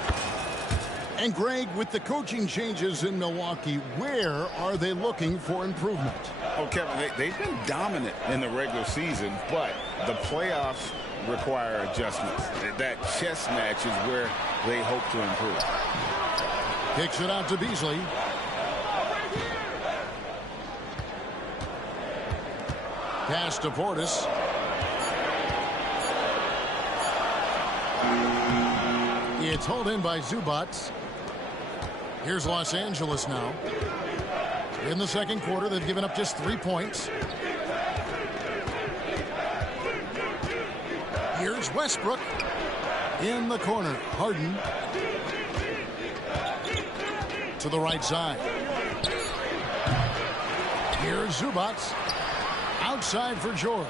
And, Greg, with the coaching changes in Milwaukee, where are they looking for improvement? Oh, Kevin, they've been dominant in the regular season, but the playoffs require adjustments. That chess match is where they hope to improve. Kicks it out to Beasley. Pass to Portis. It's hauled in by Zubac. Here's Los Angeles now. In the second quarter, they've given up just 3 points. Here's Westbrook in the corner. Harden to the right side. Here's Zubac outside for George.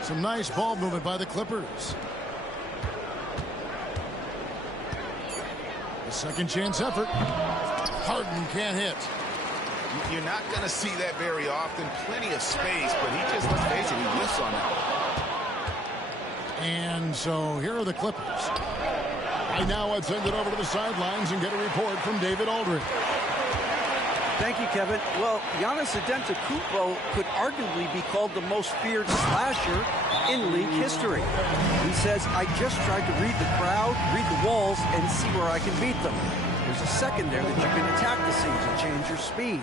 Some nice ball movement by the Clippers. A second chance effort. Harden can't hit. You're not going to see that very often. Plenty of space, but he just, let's face it, he whiffs on that. And so here are the Clippers. Right now, let's send it over to the sidelines and get a report from David Aldridge. Thank you, Kevin. Well, Giannis Antetokounmpo could arguably be called the most feared slasher in league history. He says, I just tried to read the crowd, read the walls, and see where I can beat them. There's a second there that you can attack the seams and change your speed.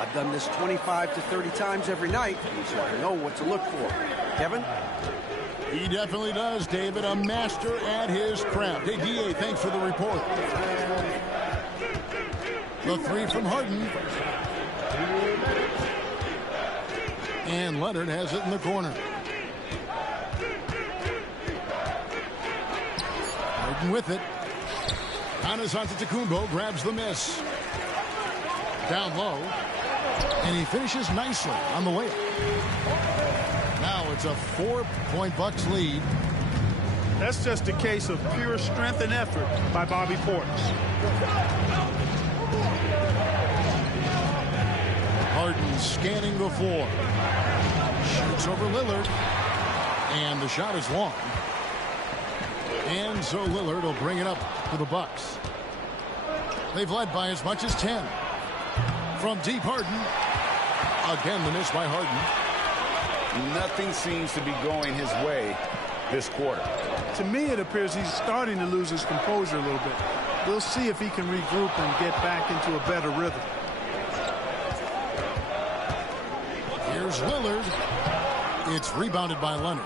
I've done this 25 to 30 times every night, so I know what to look for. Kevin? He definitely does, David. A master at his craft. Hey, D.A., thanks for the report. The three from Harden. And Leonard has it in the corner. Harden with it. Giannis Antetokounmpo grabs the miss. Down low. And he finishes nicely on the layup. Now it's a 4-point Bucks lead. That's just a case of pure strength and effort by Bobby Portis. Harden scanning the floor. Shoots over Lillard. And the shot is long. And so Lillard will bring it up to the Bucks. They've led by as much as 10. From deep, Harden. Again, the miss by Harden. Nothing seems to be going his way this quarter. To me, it appears he's starting to lose his composure a little bit. We'll see if he can regroup and get back into a better rhythm. Here's Lillard. It's rebounded by Leonard.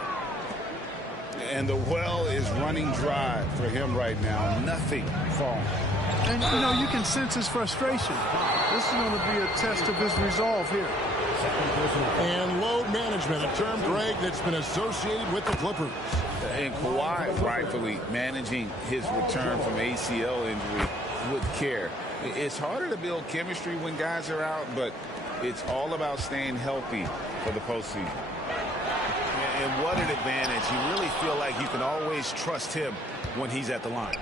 And the well is running dry for him right now. Nothing falling. And, you know, you can sense his frustration. This is going to be a test of his resolve here. And load management, a term, Greg, that's been associated with the Clippers. And Kawhi rightfully managing his return from ACL injury with care. It's harder to build chemistry when guys are out, but it's all about staying healthy for the postseason. And what an advantage. You really feel like you can always trust him when he's at the line.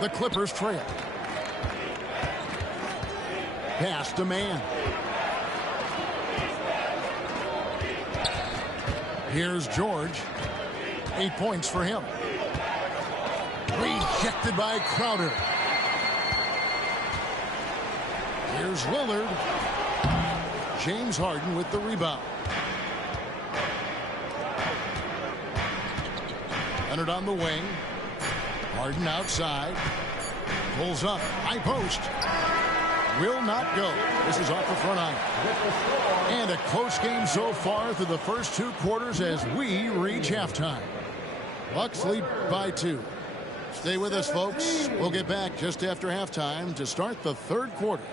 The Clippers trail. Pass to man. Here's George. 8 points for him. Rejected by Crowder. Here's Lillard. James Harden with the rebound. Leonard on the wing. Harden outside. Pulls up. High post. Will not go. This is off the front iron. And a close game so far through the first 2 quarters as we reach halftime. Bucks lead by 2. Stay with us, folks. We'll get back just after halftime to start the 3rd quarter.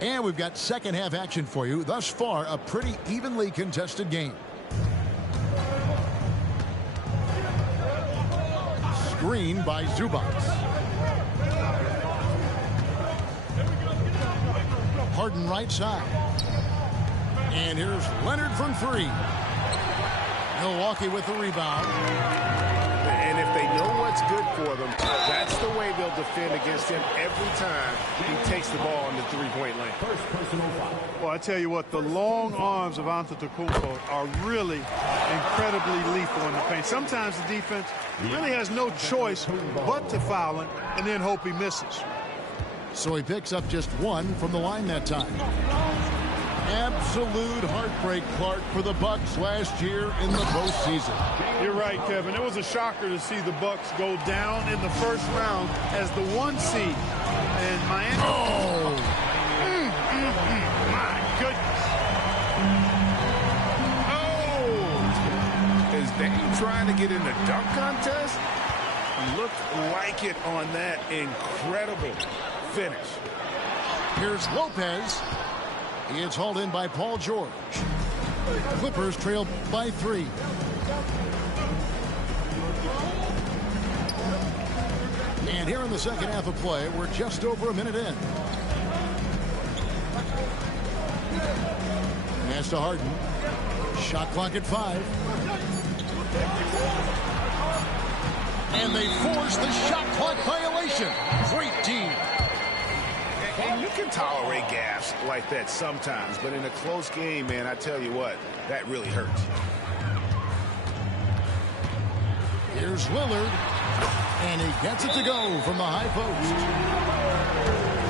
And we've got second half action for you. Thus far, a pretty evenly contested game. Screen by Zubac. Harden right side. And here's Leonard from 3. Milwaukee with the rebound. And if they know what's good for them, that's the way they'll defend against him every time he takes the ball in the three-point lane. First personal foul. Well, I tell you what, the long arms of Antetokounmpo are really incredibly lethal in the paint. Sometimes the defense really has no choice but to foul him and then hope he misses. So he picks up just 1 from the line that time. Absolute heartbreak, Clark, for the Bucks last year in the postseason. You're right, Kevin. It was a shocker to see the Bucks go down in the first round as the 1 seed. And Miami. Oh! My goodness. Oh! Is Dame trying to get in the dunk contest? Looked like it on that incredible finish. Here's Lopez. He is hauled in by Paul George. Clippers trail by 3. And here in the second half of play, we're just over a minute in. Pass to Harden. Shot clock at 5. And they force the shot clock violation. Great team. And you can tolerate gaffes like that sometimes, but in a close game, man, I tell you what, that really hurts. Here's Lillard, and he gets it to go from the high post.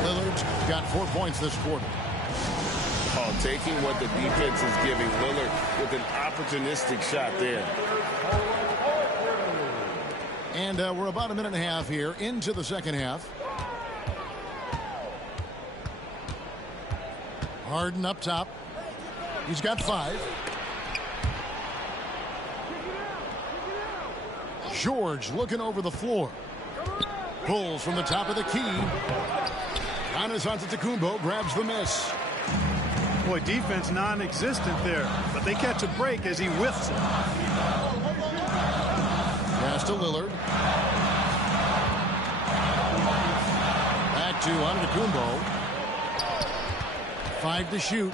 Lillard's got 4 points this quarter. Oh, taking what the defense is giving Lillard with an opportunistic shot there. And we're about a minute and a half here into the second half. Harden up top. He's got 5. George looking over the floor. Pulls from the top of the key. Giannis Antetokounmpo grabs the miss. Boy, defense non-existent there, but they catch a break as he whiffs it. Pass to Lillard. Back to Antetokounmpo. 5 to shoot.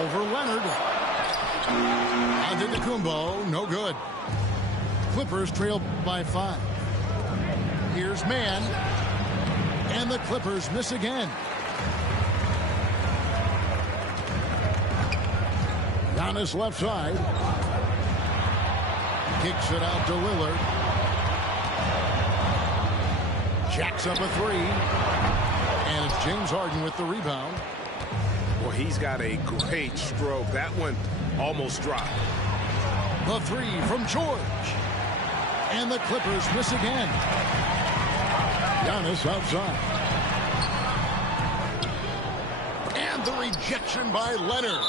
Over Leonard. Antetokounmpo, no good. Clippers trail by 5. Here's man. And the Clippers miss again. Giannis left side. Kicks it out to Lillard. Jacks up a 3. And it's James Harden with the rebound. Well, he's got a great stroke. That one almost dropped. The 3 from George. And the Clippers miss again. Giannis outside. And the rejection by Leonard.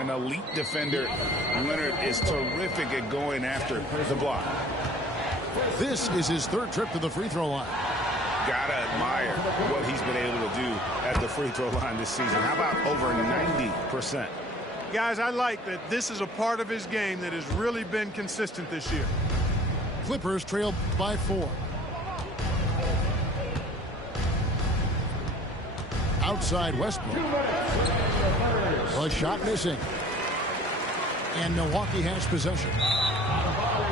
an elite defender. Leonard is terrific at going after the block. This is his third trip to the free throw line. Gotta admire what he's been able to do at the free throw line this season. How about over 90%? Guys, I like that this is a part of his game that has really been consistent this year. Clippers trail by 4. Outside Westbrook. A shot missing. And Milwaukee has possession.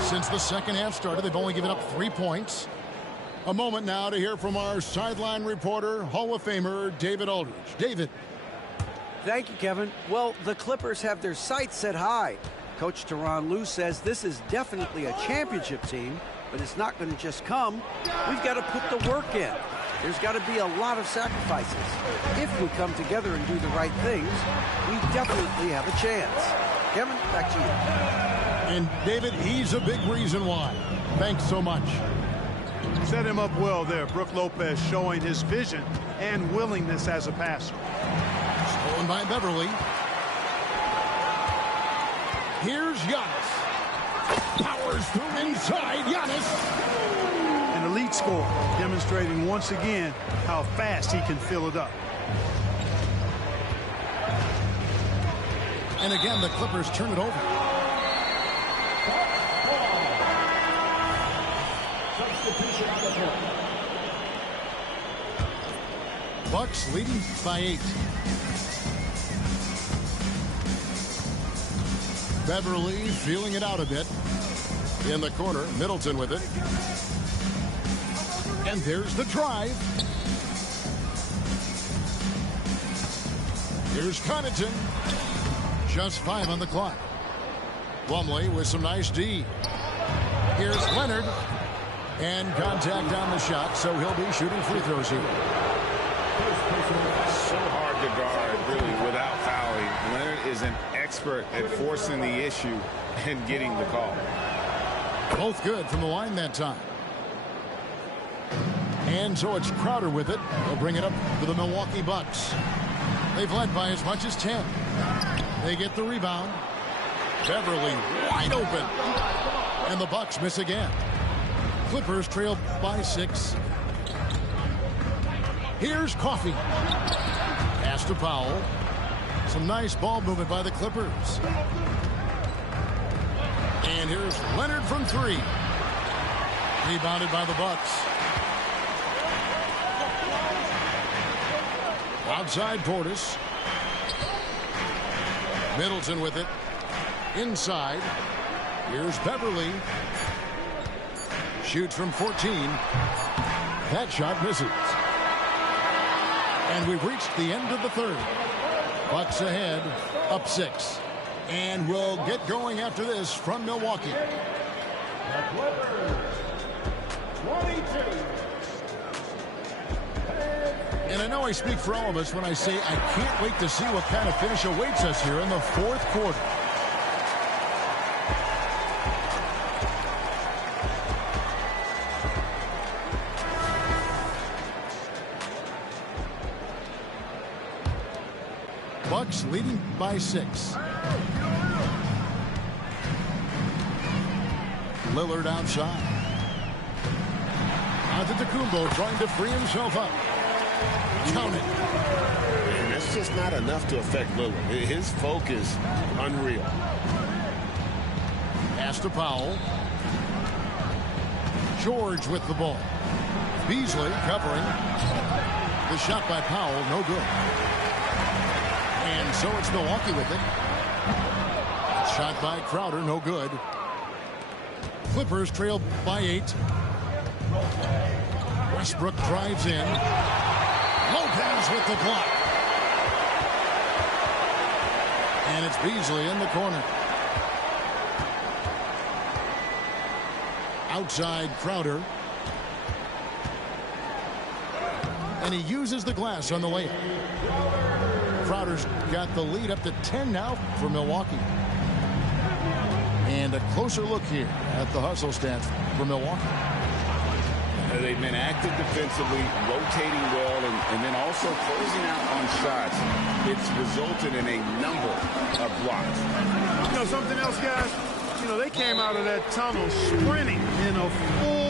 Since the second half started, they've only given up 3 points. A moment now to hear from our sideline reporter, Hall of Famer David Aldridge. David. Thank you, Kevin. Well, the Clippers have their sights set high. Coach Tyronn Lue says this is definitely a championship team, but it's not going to just come. We've got to put the work in. There's got to be a lot of sacrifices. If we come together and do the right things, we definitely have a chance. Kevin, back to you. And David, he's a big reason why. Thanks so much. Set him up well there. Brook Lopez showing his vision and willingness as a passer. Stolen by Beverly. Here's Giannis. Powers through inside. Giannis. An elite scorer, demonstrating once again how fast he can fill it up. And again, the Clippers turn it over. Bucks leading by 8. Beverly feeling it out a bit. In the corner, Middleton with it. And there's the drive. Here's Connaughton. Just 5 on the clock. Plumlee with some nice D. Here's Leonard. And contact on the shot, so he'll be shooting free throws here. So hard to guard, really, without fouling. Leonard is an expert at forcing the issue and getting the call. Both good from the line that time. And so it's Crowder with it. They'll bring it up for the Milwaukee Bucks. They've led by as much as 10. They get the rebound. Beverly wide open. And the Bucks miss again. Clippers trail by 6. Here's Coffey. Pass to Powell. Some nice ball movement by the Clippers. And here's Leonard from 3. Rebounded by the Bucks. Outside Portis. Middleton with it. Inside. Here's Beverly. Shoots from 14. That shot misses. And we've reached the end of the third. Bucks ahead, up 6. And we'll get going after this from Milwaukee. And I know I speak for all of us when I say I can't wait to see what kind of finish awaits us here in the fourth quarter. Bucks leading by 6. Lillard outside. Antetokounmpo trying to free himself up. Count it. And that's just not enough to affect Lillard. His focus, unreal. Pass to Powell. George with the ball. Beasley covering. The shot by Powell, no good. And so it's Milwaukee with it. Shot by Crowder, no good. Clippers trail by 8. Westbrook drives in. Lopez with the block. And it's Beasley in the corner. Outside Crowder. And he uses the glass on the layup. Crowder's got the lead up to 10 now for Milwaukee. And a closer look here at the hustle stats for Milwaukee. They've been active defensively, rotating well, and then also also closing out on shots. It's resulted in a number of blocks. You know, something else, guys? You know, they came out of that tunnel sprinting in a full